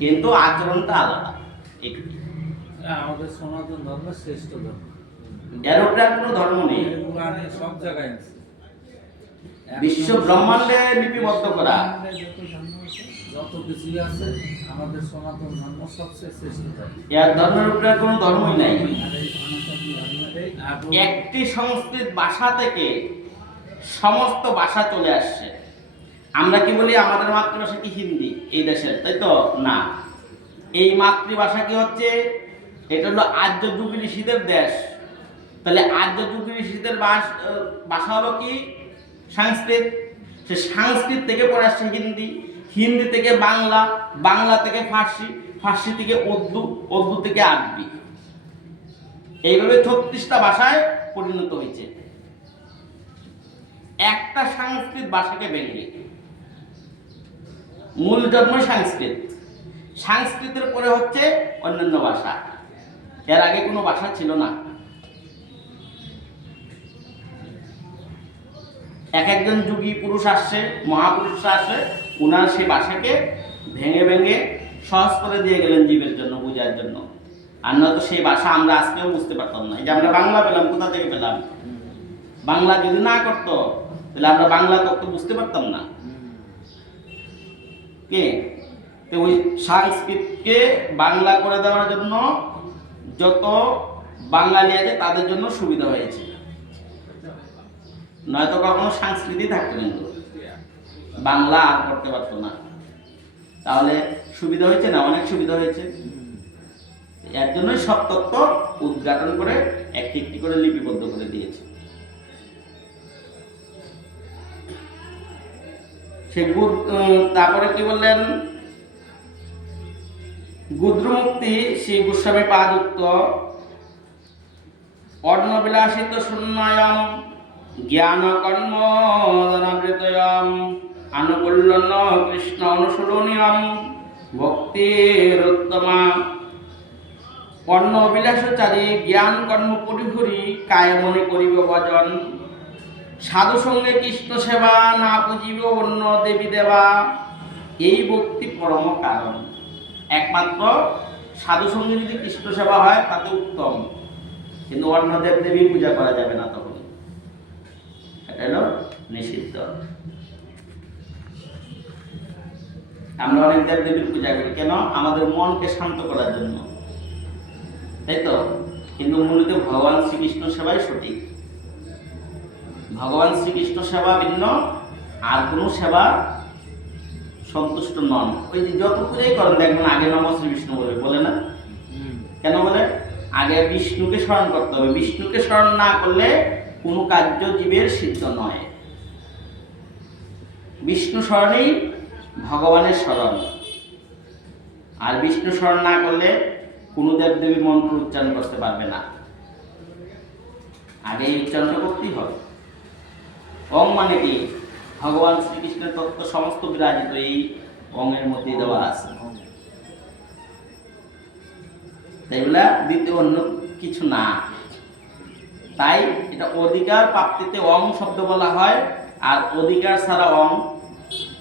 কিন্তু আচরণটা আলাদা। এইটুকু আমাদের সনাতন ধর্ম শ্রেষ্ঠ ধর্ম, এর উপরে আর কোনো ধর্ম নেই। পুরাণে সব জায়গায় আছে, বিশ্ব ব্রহ্মাণ্ডে লিপিবদ্ধ করা যত কিছুই আছে, আমাদের সনাতন ধর্ম সবচেয়ে শ্রেষ্ঠ ধর্ম। এর ধর্মের উপরে আর কোনো ধর্মই নাই। আর একটি সংস্কৃত ভাষা থেকে সমস্ত ভাষা চলে আসছে। আমরা কি বলি আমাদের মাতৃভাষা কি হিন্দি এই দেশের, তাই তো না। এই মাতৃভাষা কি হচ্ছে, এটা হলো আর্য যুগ ঋষিদের দেশ। তাহলে আর্য যুগ ঋষিদের ভাষা হলো কি? সংস্কৃত। সে সংস্কৃত থেকে পড়ে আসছে হিন্দি। হিন্দি থেকে বাংলা, বাংলা থেকে ফার্সি, ফার্সি থেকে উর্দু, উর্দু থেকে আরবি, এইভাবে 36টা ভাষায় পরিণত হয়েছে একটা সংস্কৃত ভাষাকে ভেঙে। মূল জন্ম সংস্কৃত, সংস্কৃতের পরে হচ্ছে অন্যান্য ভাষা, এর আগে কোনো ভাষা ছিল না। এক একজন যোগী পুরুষ আসছে, মহাপুরুষরা আসে, ওনার সেই ভাষাকে ভেঙে ভেঙে সহজ করে দিয়ে গেলেন জীবের জন্য, বোঝার জন্য। আর নয়তো সেই ভাষা আমরা আজকেও বুঝতে পারতাম না। এই যে আমরা বাংলা পেলাম, কোথা থেকে পেলাম? বাংলা যদি না করতো তাহলে আমরা বাংলা তত্ত্ব বুঝতে পারতাম না। কে? তো ওই সংস্কৃতকে বাংলা করে দেওয়ার জন্য যত বাঙালি আছে তাদের জন্য সুবিধা হয়েছে, নয়তো কখনো সংস্কৃতি থাকতো কিন্তু বাংলা আর করতে পারতো না। তাহলে সুবিধা হয়েছে না? অনেক সুবিধা হয়েছে। এর জন্যই সব তত্ত্ব উদ্ঘাটন করে একটি একটি করে লিপিবদ্ধ করে দিয়েছে। সে তারপরে কি বললেন? গুদ্রমুক্তি শ্রী গোস্বামী পাদুক্ত অর্ণবিলাসিত শূন্যয়ম জ্ঞান কর্ম দনাবৃতয়ম আনুকূল্যন কৃষ্ণ অনুসরণীয়ম ভক্তির উত্তমা। অন্ন অবিলাসচারী জ্ঞান কর্ম পরিহরি কায় মনে করিব ভজন, সাধু সঙ্গে কৃষ্ণ সেবা না পুজিব অন্য দেবী দেবা, এই ভক্তি পরম কারণ। একমাত্র সাধু সঙ্গে যদি কৃষ্ণ সেবা হয় তাতে উত্তম, কিন্তু অন্য দেব দেবী পূজা করা যাবে না, তখন এটা হলো নিষিদ্ধ। আমরা অনেক দেব দেবীর পূজা করি কেন? আমাদের মনকে শান্ত করার জন্য, তাই তো? কিন্তু মূলত ভগবান শ্রীকৃষ্ণ সেবাই সঠিক। ভগবান শ্রীকৃষ্ণ সেবা ভিন্ন আর কোনো সেবা সন্তুষ্ট নন। ওই যে যত পূজাই করেন দেখবেন আগে নম শ্রী বিষ্ণু বলে না? কেন বলে? আগে বিষ্ণুকে স্মরণ করতে হবে। বিষ্ণুকে স্মরণ না করলে কোনো কার্য জীবের সিদ্ধ নয়। বিষ্ণু স্মরণেই ভগবানের স্মরণ। আর বিষ্ণু স্মরণ না করলে কোনো দেব দেবীর মন্ত্র উচ্চারণ করতে পারবে না। আগে এই উচ্চারণটা করতেই হবে। ওম মানে কি? ভগবান শ্রীকৃষ্ণের তত্ত্ব সমস্ত বিরাজিত এই ওমের মধ্যে দেওয়া আছে। তাই বলে দ্বিতীয় অন্য কিছু না। তাই এটা অধিকার প্রাপ্তিতে ওম শব্দ বলা হয়, আর অধিকার ছাড়া ওম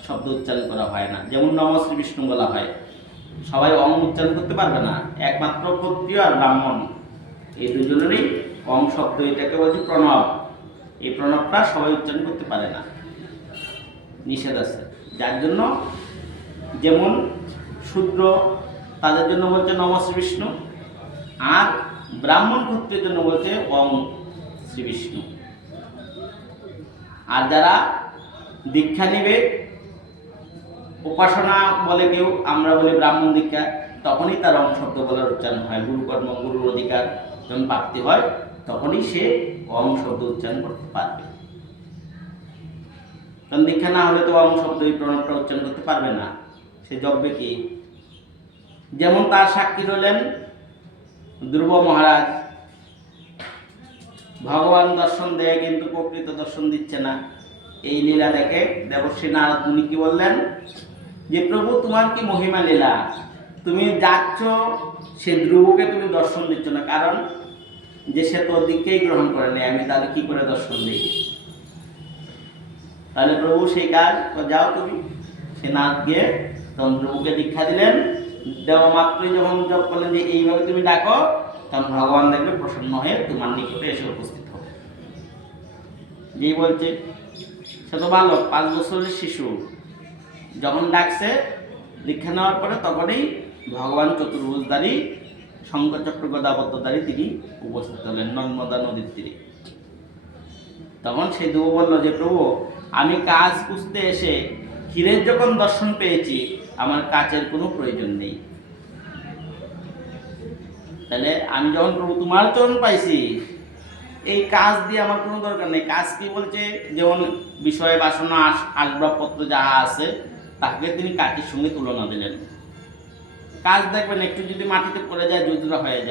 শব্দ উচ্চারণ করা হয় না। যেমন নম শ্রী বিষ্ণু বলা হয়, সবাই ওম উচ্চারণ করতে পারবে না, একমাত্র ক্ষত্রিয় আর ব্রাহ্মণ এই দুজনেরই ওম শব্দ, এটাকে বলছে প্রণব। এই প্রণবটা সবাই উচ্চারণ করতে পারে না, নিষেধ আছে। যার জন্য যেমন শূদ্র তাদের জন্য বলছে নম শ্রী বিষ্ণু, আর ব্রাহ্মণ ক্ষত্রিয়ের জন্য বলছে ওম শ্রী বিষ্ণু। আর যারা দীক্ষা নেবে, উপাসনা বলে কেউ, আমরা বলি ব্রাহ্মণ দীক্ষা, তখনই তার ওম শব্দ বলার উচ্চারণ হয়। গুরুকর্ম, গুরুর অধিকার যখন প্রাপ্তি হয় তখনই সে ওম শব্দ উচ্চারণ করতে পারবে। কারণ দীক্ষা না হলে তো ওম শব্দ এই প্রণবটা উচ্চারণ করতে পারবে না, সে জপবে কি? যেমন তার সাক্ষী রইলেন ধ্রুব মহারাজ। ভগবান দর্শন দেয় কিন্তু প্রকৃত দর্শন দিচ্ছে না। এই লীলা দেখে দেবশ্রী নারদ মুনি কি বললেন? যে প্রভু তোমার কি মহিমা লীলা, তুমি যাচ্ছ সে ধ্রুবকে তুমি দর্শন দিচ্ছ না, কারণ যে সে তো দিককেই গ্রহণ করে নেই, আমি তাহলে কি করে দর্শন দিই? তাহলে প্রভু সেই কাজ যাও তুমি। সে নারদ গিয়ে তখন ধ্রুবকে দীক্ষা দিলেন। দেওয়া মাত্রই যখন জপ করলেন যে এইভাবে তুমি ডাকো, তখন ভগবান দেখবে প্রসন্ন হয়ে তোমার নিকটে এসে উপস্থিত হবে। যেই বলছে সে তো বালক, 5 বছরের শিশু, যখন ডাকছে দীক্ষা নেওয়ার পরে তখনই ভগবান চতুর্ভুজধারী শঙ্খচক্র গদাবদ্ধধারী তিনি উপস্থিত হলেন নর্মদা নদীর তীরে। তখন সেই দেব বলল যে প্রভু, আমি কাজ খুঁজতে এসে ক্ষীরের যখন দর্শন পেয়েছি, আমার কাচের কোনো প্রয়োজন নেই। তাহলে আমি যখন প্রভু তোমার চরণ পাইছি, এই কাজ দিয়ে আমার কোনো দরকার নেই। কাজ কি বলছে? যেমন বিষয় বাসনা আসবাবপত্র যাহা আছে তাকে তিনি কাঠের সঙ্গে তুলনা দিলেন। কাজ দেখবেন একটু যদি মাটিতে পড়ে যায় জুজরা হয়ে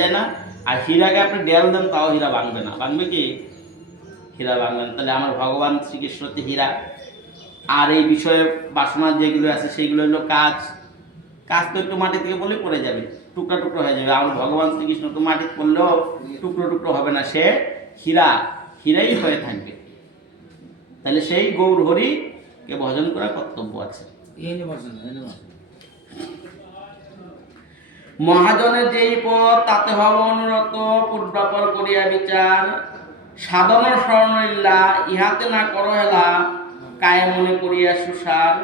যায় না? আর হীরাকে আপনি ডেল দেন তাও হীরা ভাঙবে না। ভাঙবে কি? হীরা ভাঙবে না। তাহলে আমার ভগবান শ্রীকৃষ্ণ হচ্ছে হীরা। আর এই বিষয়ে বাসনা যেগুলো আছে সেইগুলো হলো কাজ। কাজ তো একটু মাটি থেকে বলে পড়ে যাবে, টুকরা টুকরো হয়ে যাবে। আমার ভগবান শ্রীকৃষ্ণ তো মাটি পড়লেও টুকরো টুকরো হবে না, সে হীরাই হয়ে থাকবে। তাহলে সেই গৌর হরিকে ভজন করা কর্তব্য আছে। মহাজনের যেই পথ তাতে হব অনুরত, পূর্বাপর করিয়া বিচার, সাধন স্মরণিল্লা ইহাতে না করো হেলা, কায়ে মনে করিয়া সুসার,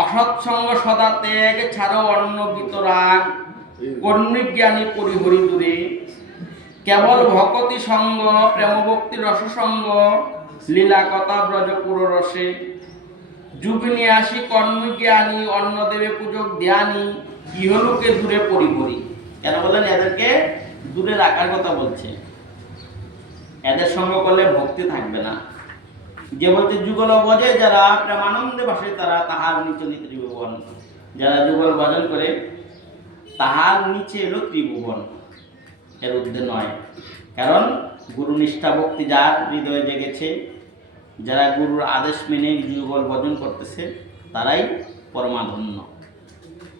অসৎসঙ্গ সদা ত্যাগ, ছাড়ো অন্য বিতরাগ, কর্ণিজ্ঞানী পরিহরি দূরে, কেবল ভকতি সঙ্গ, প্রেম ভক্তি রসসঙ্গ, লীলা কথা ব্রজ পুর রসে, যুগ নিয়ে আসি কর্মজ্ঞানী, অন্ন দেবে পূজক ধ্যানী, ইহলোকে দূরে পরিহরি। কেন বললেন? এদেরকে দূরে রাখার কথা বলছে। এদের সঙ্গ করলে ভক্তি থাকবে না। যে বলছে যুগল ভজে যারা, প্রেমানন্দে ভাসে তারা, তাহার নিচে ত্রিভুবন। যারা যুগল ভজন করে তাহার নিচে এলো ত্রিভুবন, এর ঊর্ধ্বে নয়। কারণ গুরু নিষ্ঠা ভক্তি যার হৃদয়ে জেগেছে, যারা গুরুর আদেশ মেনে যুগল ভজন করতেছে, তারাই পরমাধন্য।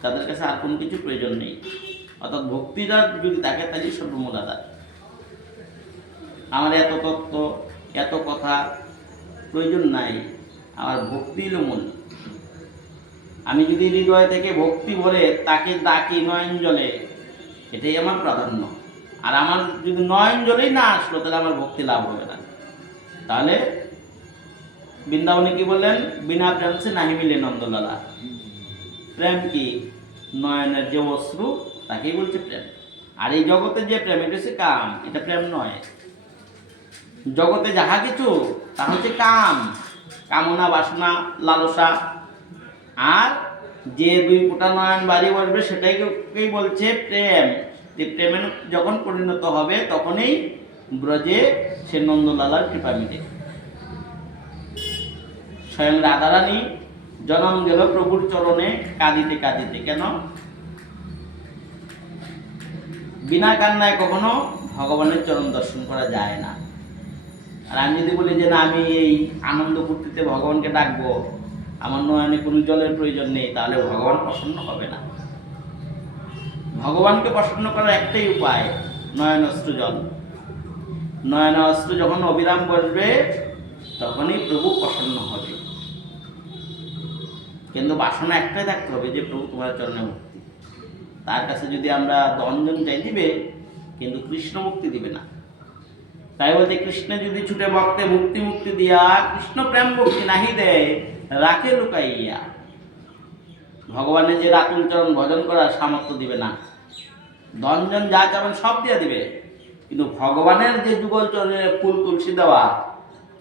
তাদের কাছে আর কোনো কিছু প্রয়োজন নেই। অর্থাৎ ভক্তিটা যদি থাকে তাহলে সর্বমূল আধার। আমার এত তত্ত্ব এত কথা প্রয়োজন নাই, আমার ভক্তি হলো মূল। আমি যদি হৃদয় থেকে ভক্তি ভরে তাকে ডাকি নয়ন জলে, এটাই আমার প্রাধান্য। আর আমার যদি নয়ন জলেই না আসলো তাহলে আমার ভক্তি লাভ হবে না। তাহলে বৃন্দাবনে কি বললেন? বিনা প্রেম সে নাহি মিলে নন্দলালা। প্রেম কি? নয়নের যে অশ্রু, তাকেই বলছে প্রেম। আর এই জগতে যে প্রেম, এটা হচ্ছে কাম, এটা প্রেম নয়। জগতে যাহা কিছু তা হচ্ছে কাম, কামনা, বাসনা, লালসা। আর যে দুই ফোঁটা নয়ন বাড়ি বসবে সেটাকেই বলছে প্রেম। যে প্রেমে যখন পরিণত হবে তখনই ব্রজে সে নন্দলালার কৃপা মিলে। স্বয়ং রাধারানী জনম গেল প্রভুর চরণে কাঁদিতে কাঁদিতে। কেন? বিনা কান্নায় কখনো ভগবানের চরণ দর্শন করা যায় না। আর আমি যদি বলি যে না, আমি এই আনন্দ ফুর্তিতে ভগবানকে ডাকবো, আমার নয়নে কোনো জলের প্রয়োজন নেই, তাহলে ভগবান প্রসন্ন হবে না। ভগবানকে প্রসন্ন করার একটাই উপায়, নয়ন অশ্রু জল। নয়ন অশ্রু যখন অবিরাম বসবে তখনই প্রভু প্রসন্ন হবে। কিন্তু বাসনা একটাই থাকতে হবে যে প্রভু তোমার চরণে মুক্তি। তার কাছে যদি আমরা দঞ্জন চাই দিবে, কিন্তু কৃষ্ণ মুক্তি দিবে না। তাই বলতে কৃষ্ণ যদি ছুটে ভক্তে মুক্তি দিয়া, কৃষ্ণ প্রেম ভক্তি নাহি দেয় রাখে লুকাইয়া। ভগবানের যে রাতুল চরণ ভজন করার সামর্থ্য দিবে না। দঞ্জন যা চাবেন সব দিয়ে দিবে, কিন্তু ভগবানের যে যুগল চরণে ফুল তুলসী দেওয়া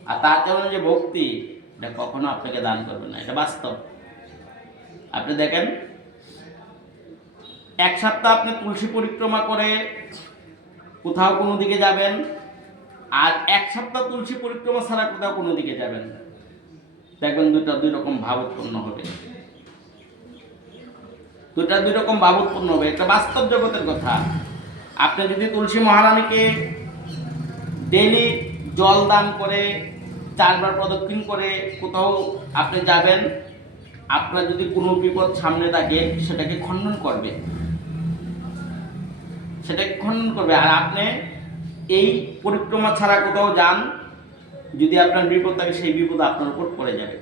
আর তার চরণে যে ভক্তি, এটা কখনো আপনাকে দান করবে না। এটা বাস্তব। আপনি দেখেন, এক সপ্তাহ আপনি তুলসী পরিক্রমা করে কোথাও কোনো দিকে যাবেন, আর এক সপ্তাহ তুলসী পরিক্রমা ছাড়া কোথাও কোনো দিকে যাবেন, দেখবেন দুই রকম ভাব উৎপন্ন হবে। দুই রকম ভাব উৎপন্ন হবে। একটা বাস্তব জগতের কথা। আপনি যদি তুলসী মহারানীকে ডেইলি জল দান করে 4 বার প্রদক্ষিণ করে কোথাও আপনি যাবেন, আপনার যদি কোনো বিপদ সামনে থাকে সেটাকে খণ্ডন করবে, আর আপনি এই পরিক্রমা ছাড়া কোথাও যান, যদি আপনার বিপদ থাকে সেই বিপদ আপনার উপর পড়ে যাবে।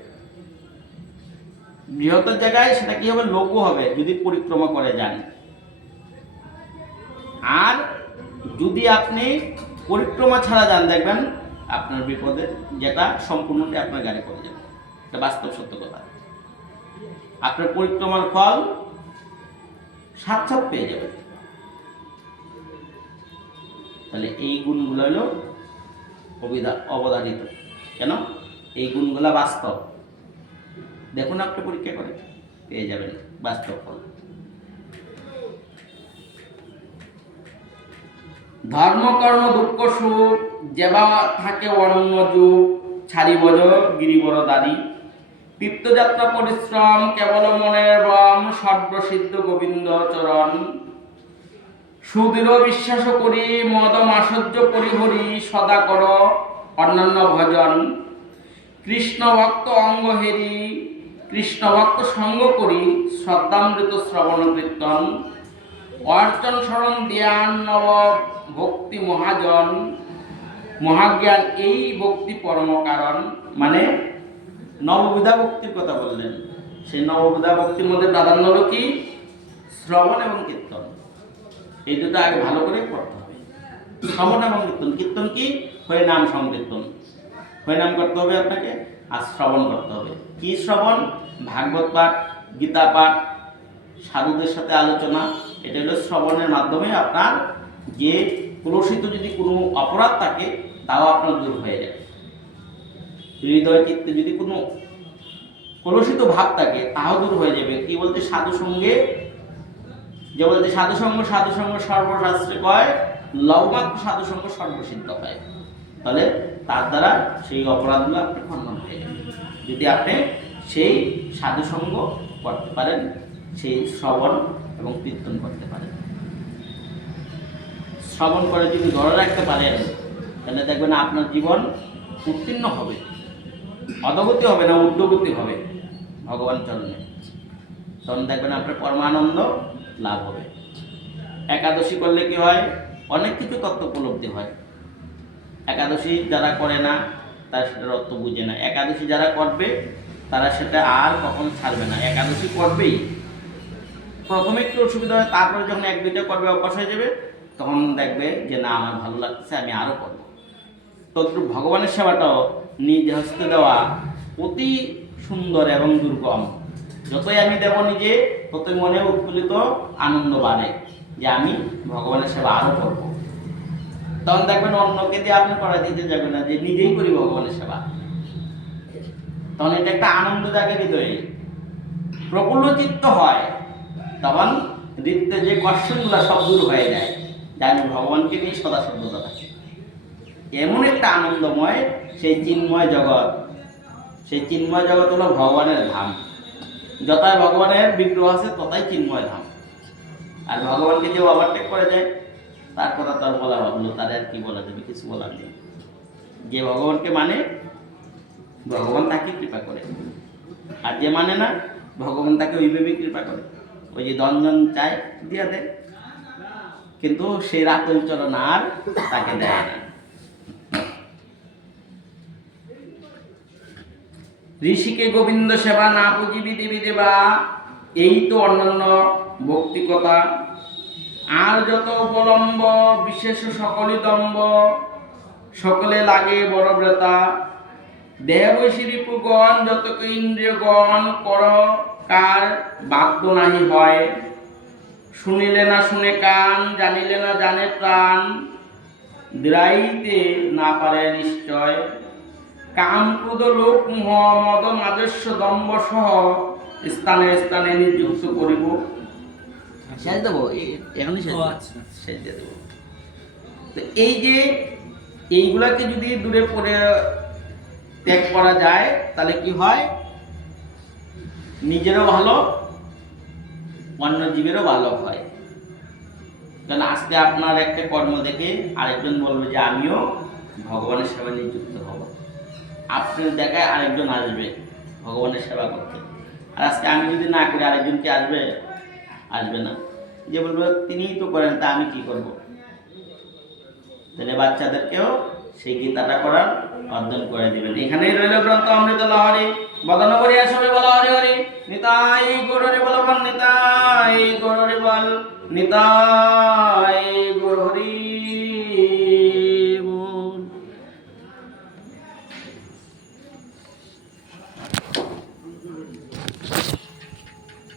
বৃহত্তর জায়গায় সেটা কি হবে? লঘু হবে যদি পরিক্রমা করে যান। আর যদি আপনি পরিক্রমা ছাড়া যান, দেখবেন আপনার বিপদে যেটা সম্পূর্ণটাই আপনার গাড়ি পড়ে যাবে। এটা বাস্তব সত্য কথা। আপনার পরিক্রমার ফল সাক্ষাৎ পেয়ে যাবেন। তাহলে এই গুণগুলো হলো অবধারিত। কেন? এই গুণগুলা বাস্তব। দেখুন, আপনি পরীক্ষা করে পেয়ে যাবেন বাস্তব ফল। ধর্ম কর্ম দুঃখ সুখ যেবা থাকে অনন্য যুগ, ছাড়ি বজ গিরিবর দাদি, তীর্থযাত্রা পরিশ্রম কেবল মনের বম, সর্বসিদ্ধ গোবিন্দ চরণ। সুদৃঢ় বিশ্বাস করি মদ মাসহ্য পরিহরি, সদা কর অন্যান্য ভজন। কৃষ্ণ ভক্ত অঙ্গ হেরি, কৃষ্ণ ভক্ত সঙ্গ করি, শ্রদ্ধামৃত শ্রবণ কীর্তন। অর্চন স্মরণ ধ্যান নব ভক্তি মহাজন, মহাজ্ঞান এই ভক্তি পরম কারণ। মানে নববিধা ভক্তির কথা বললেন। সেই নববিধা ভক্তির মধ্যে প্রাধান্য হলো কি? শ্রবণ এবং কীর্তন। এই দুটো আগে ভালো করে পড়তে হবে। শ্রবণ এবং কীর্তন। কীর্তন কি? হয়ে নাম সংকীর্তন। হয়ে নাম করতে হবে আপনাকে, আর শ্রবণ করতে হবে। কি শ্রবণ? ভাগবত পাঠ, গীতা পাঠ, সাধুদের সাথে আলোচনা। এটা হলো শ্রবণের মাধ্যমে আপনার যে কলুষিত যদি কোনো অপরাধ থাকে তাও আপনার দূর হয়ে যায়। হৃদয় চিত্তে যদি কোনো কলুষিত ভাব থাকে তাও দূর হয়ে যাবে। কি বলতে? সাধু সঙ্গে, যে বলতে সাধু সঙ্গ সর্বশাস্ত্রে কয়, লবমাত্র সাধু সঙ্গ সর্বসিদ্ধ হয়। তাহলে তার দ্বারা সেই অপরাধগুলো আপনি খণ্ডন হয়ে যাবে যদি আপনি সেই সাধু সঙ্গ করতে পারেন, সেই শ্রবণ এবং কীর্তন করতে পারেন। শ্রবণ করে যদি ধরে রাখতে পারেন তাহলে দেখবেন আপনার জীবন উত্তীর্ণ হবে, অধোগতি হবে না, ঊর্ধ্বগতি হবে ভগবান চরণে। তখন দেখবেন আপনার পরমানন্দ লাভ হবে। একাদশী করলে কি হয়? অনেক কিছু তত্ত্ব উপলব্ধি হয়। একাদশী যারা করে না তারা সেটার অর্থ বুঝে না। একাদশী যারা করবে তারা সেটা আর কখনো ছাড়বে না, একাদশী করবেই। প্রথমে একটু অসুবিধা হয়, তারপরে যখন এক দুইটা করবে অভ্যাস হয়ে যাবে তখন দেখবে যে না আমার ভালো লাগছে, আমি আরও করবো। তদ্রূপ ভগবানের সেবাটাও নিজ হস্তে দেওয়া অতি সুন্দর এবং দুর্গম। যতই আমি দেব নিজে ততই মনে উৎফুল্লিত আনন্দ বাড়ে যে আমি ভগবানের সেবা আরও করবো। তখন দেখবেন অন্যকে দিয়ে আপনি করা দিতে যাবে না, যে নিজেই করি ভগবানের সেবা। তখন এটা একটা আনন্দ জাগে হৃদয়ে, প্রফুল্ল চিত্ত হয়। তখন হৃদয়ে যে কষ্টগুলো সব দূর হয়ে যায়, যে আমি ভগবানকে নিয়ে সদা সর্বদা থাকি। এমন একটা আনন্দময় সেই চিন্ময় জগৎ। সেই চিন্ময় জগৎ হলো ভগবানের ধাম। যতই ভগবানের বিগ্রহ আছে ততই চিন্ময় ধাম। আর ভগবানকে যে ওভারটেক করে যায় তার কথা তার বলা ভাবলো, তার আর কি বলা যাবে? কিছু বলার নেই। যে ভগবানকে মানে ভগবান তাকে কৃপা করে, আর যে মানে না ভগবান তাকে ওইভাবেই কৃপা করে। ওই যে দঞ্জন চায় দিয়া দেয়, কিন্তু সেই রাতুল চরণ আর তাকে দেয় না। ঋষিকে গোবিন্দ সেবা না পুঁজি দেবী দেবা, এই তো অন্যান্য ভক্তি কথা। আর যত উপলম্ব বিশেষ সকলই দম্ব, সকলে লাগে বড় ব্রেতা। দেহ বৈশী রিপুগণ যত ইন্দ্রিয়গণ, কর কার বাদ্য নাহি হয়। শুনিলে না শুনে কান, জানিলে না জানে প্রাণ, দ্রাইতে না পারে নিশ্চয়। কাম ক্রোধ লোক মোহ মদ মাদস্য দম্ভ সহ, স্থানে স্থানে নিযুক্ত করিব। শেষ দেবো এখনই, শেষ দিয়ে দেবো। তো এই যে এইগুলাকে যদি দূরে পড়ে ত্যাগ করা যায় তাহলে কি হয়? নিজেরও ভালো, অন্য জীবেরও ভালো হয়। কারণ আজকে আপনার একটা কর্ম দেখে আরেকজন বলবে যে আমিও ভগবানের সেবা নিযুক্ত হব। আপনার দেখায় আরেকজন আসবে ভগবানের সেবা করতে। আর আজকে আমি যদি না করি আরেকজন কি আসবে? আসবে না। যে বলবে তিনিই তো করেন, তা আমি কি করব? তাহলে বাচ্চাদেরকেও সেই গীতাটা করার অর্জন করে দিবেন। এখানেই রইল গ্রন্থ অমৃত লহরী। বদন করিয়া সবে বল হরি হরি। নিতাই গৌরী বল, নিতাই গৌরী বল, নিতাই।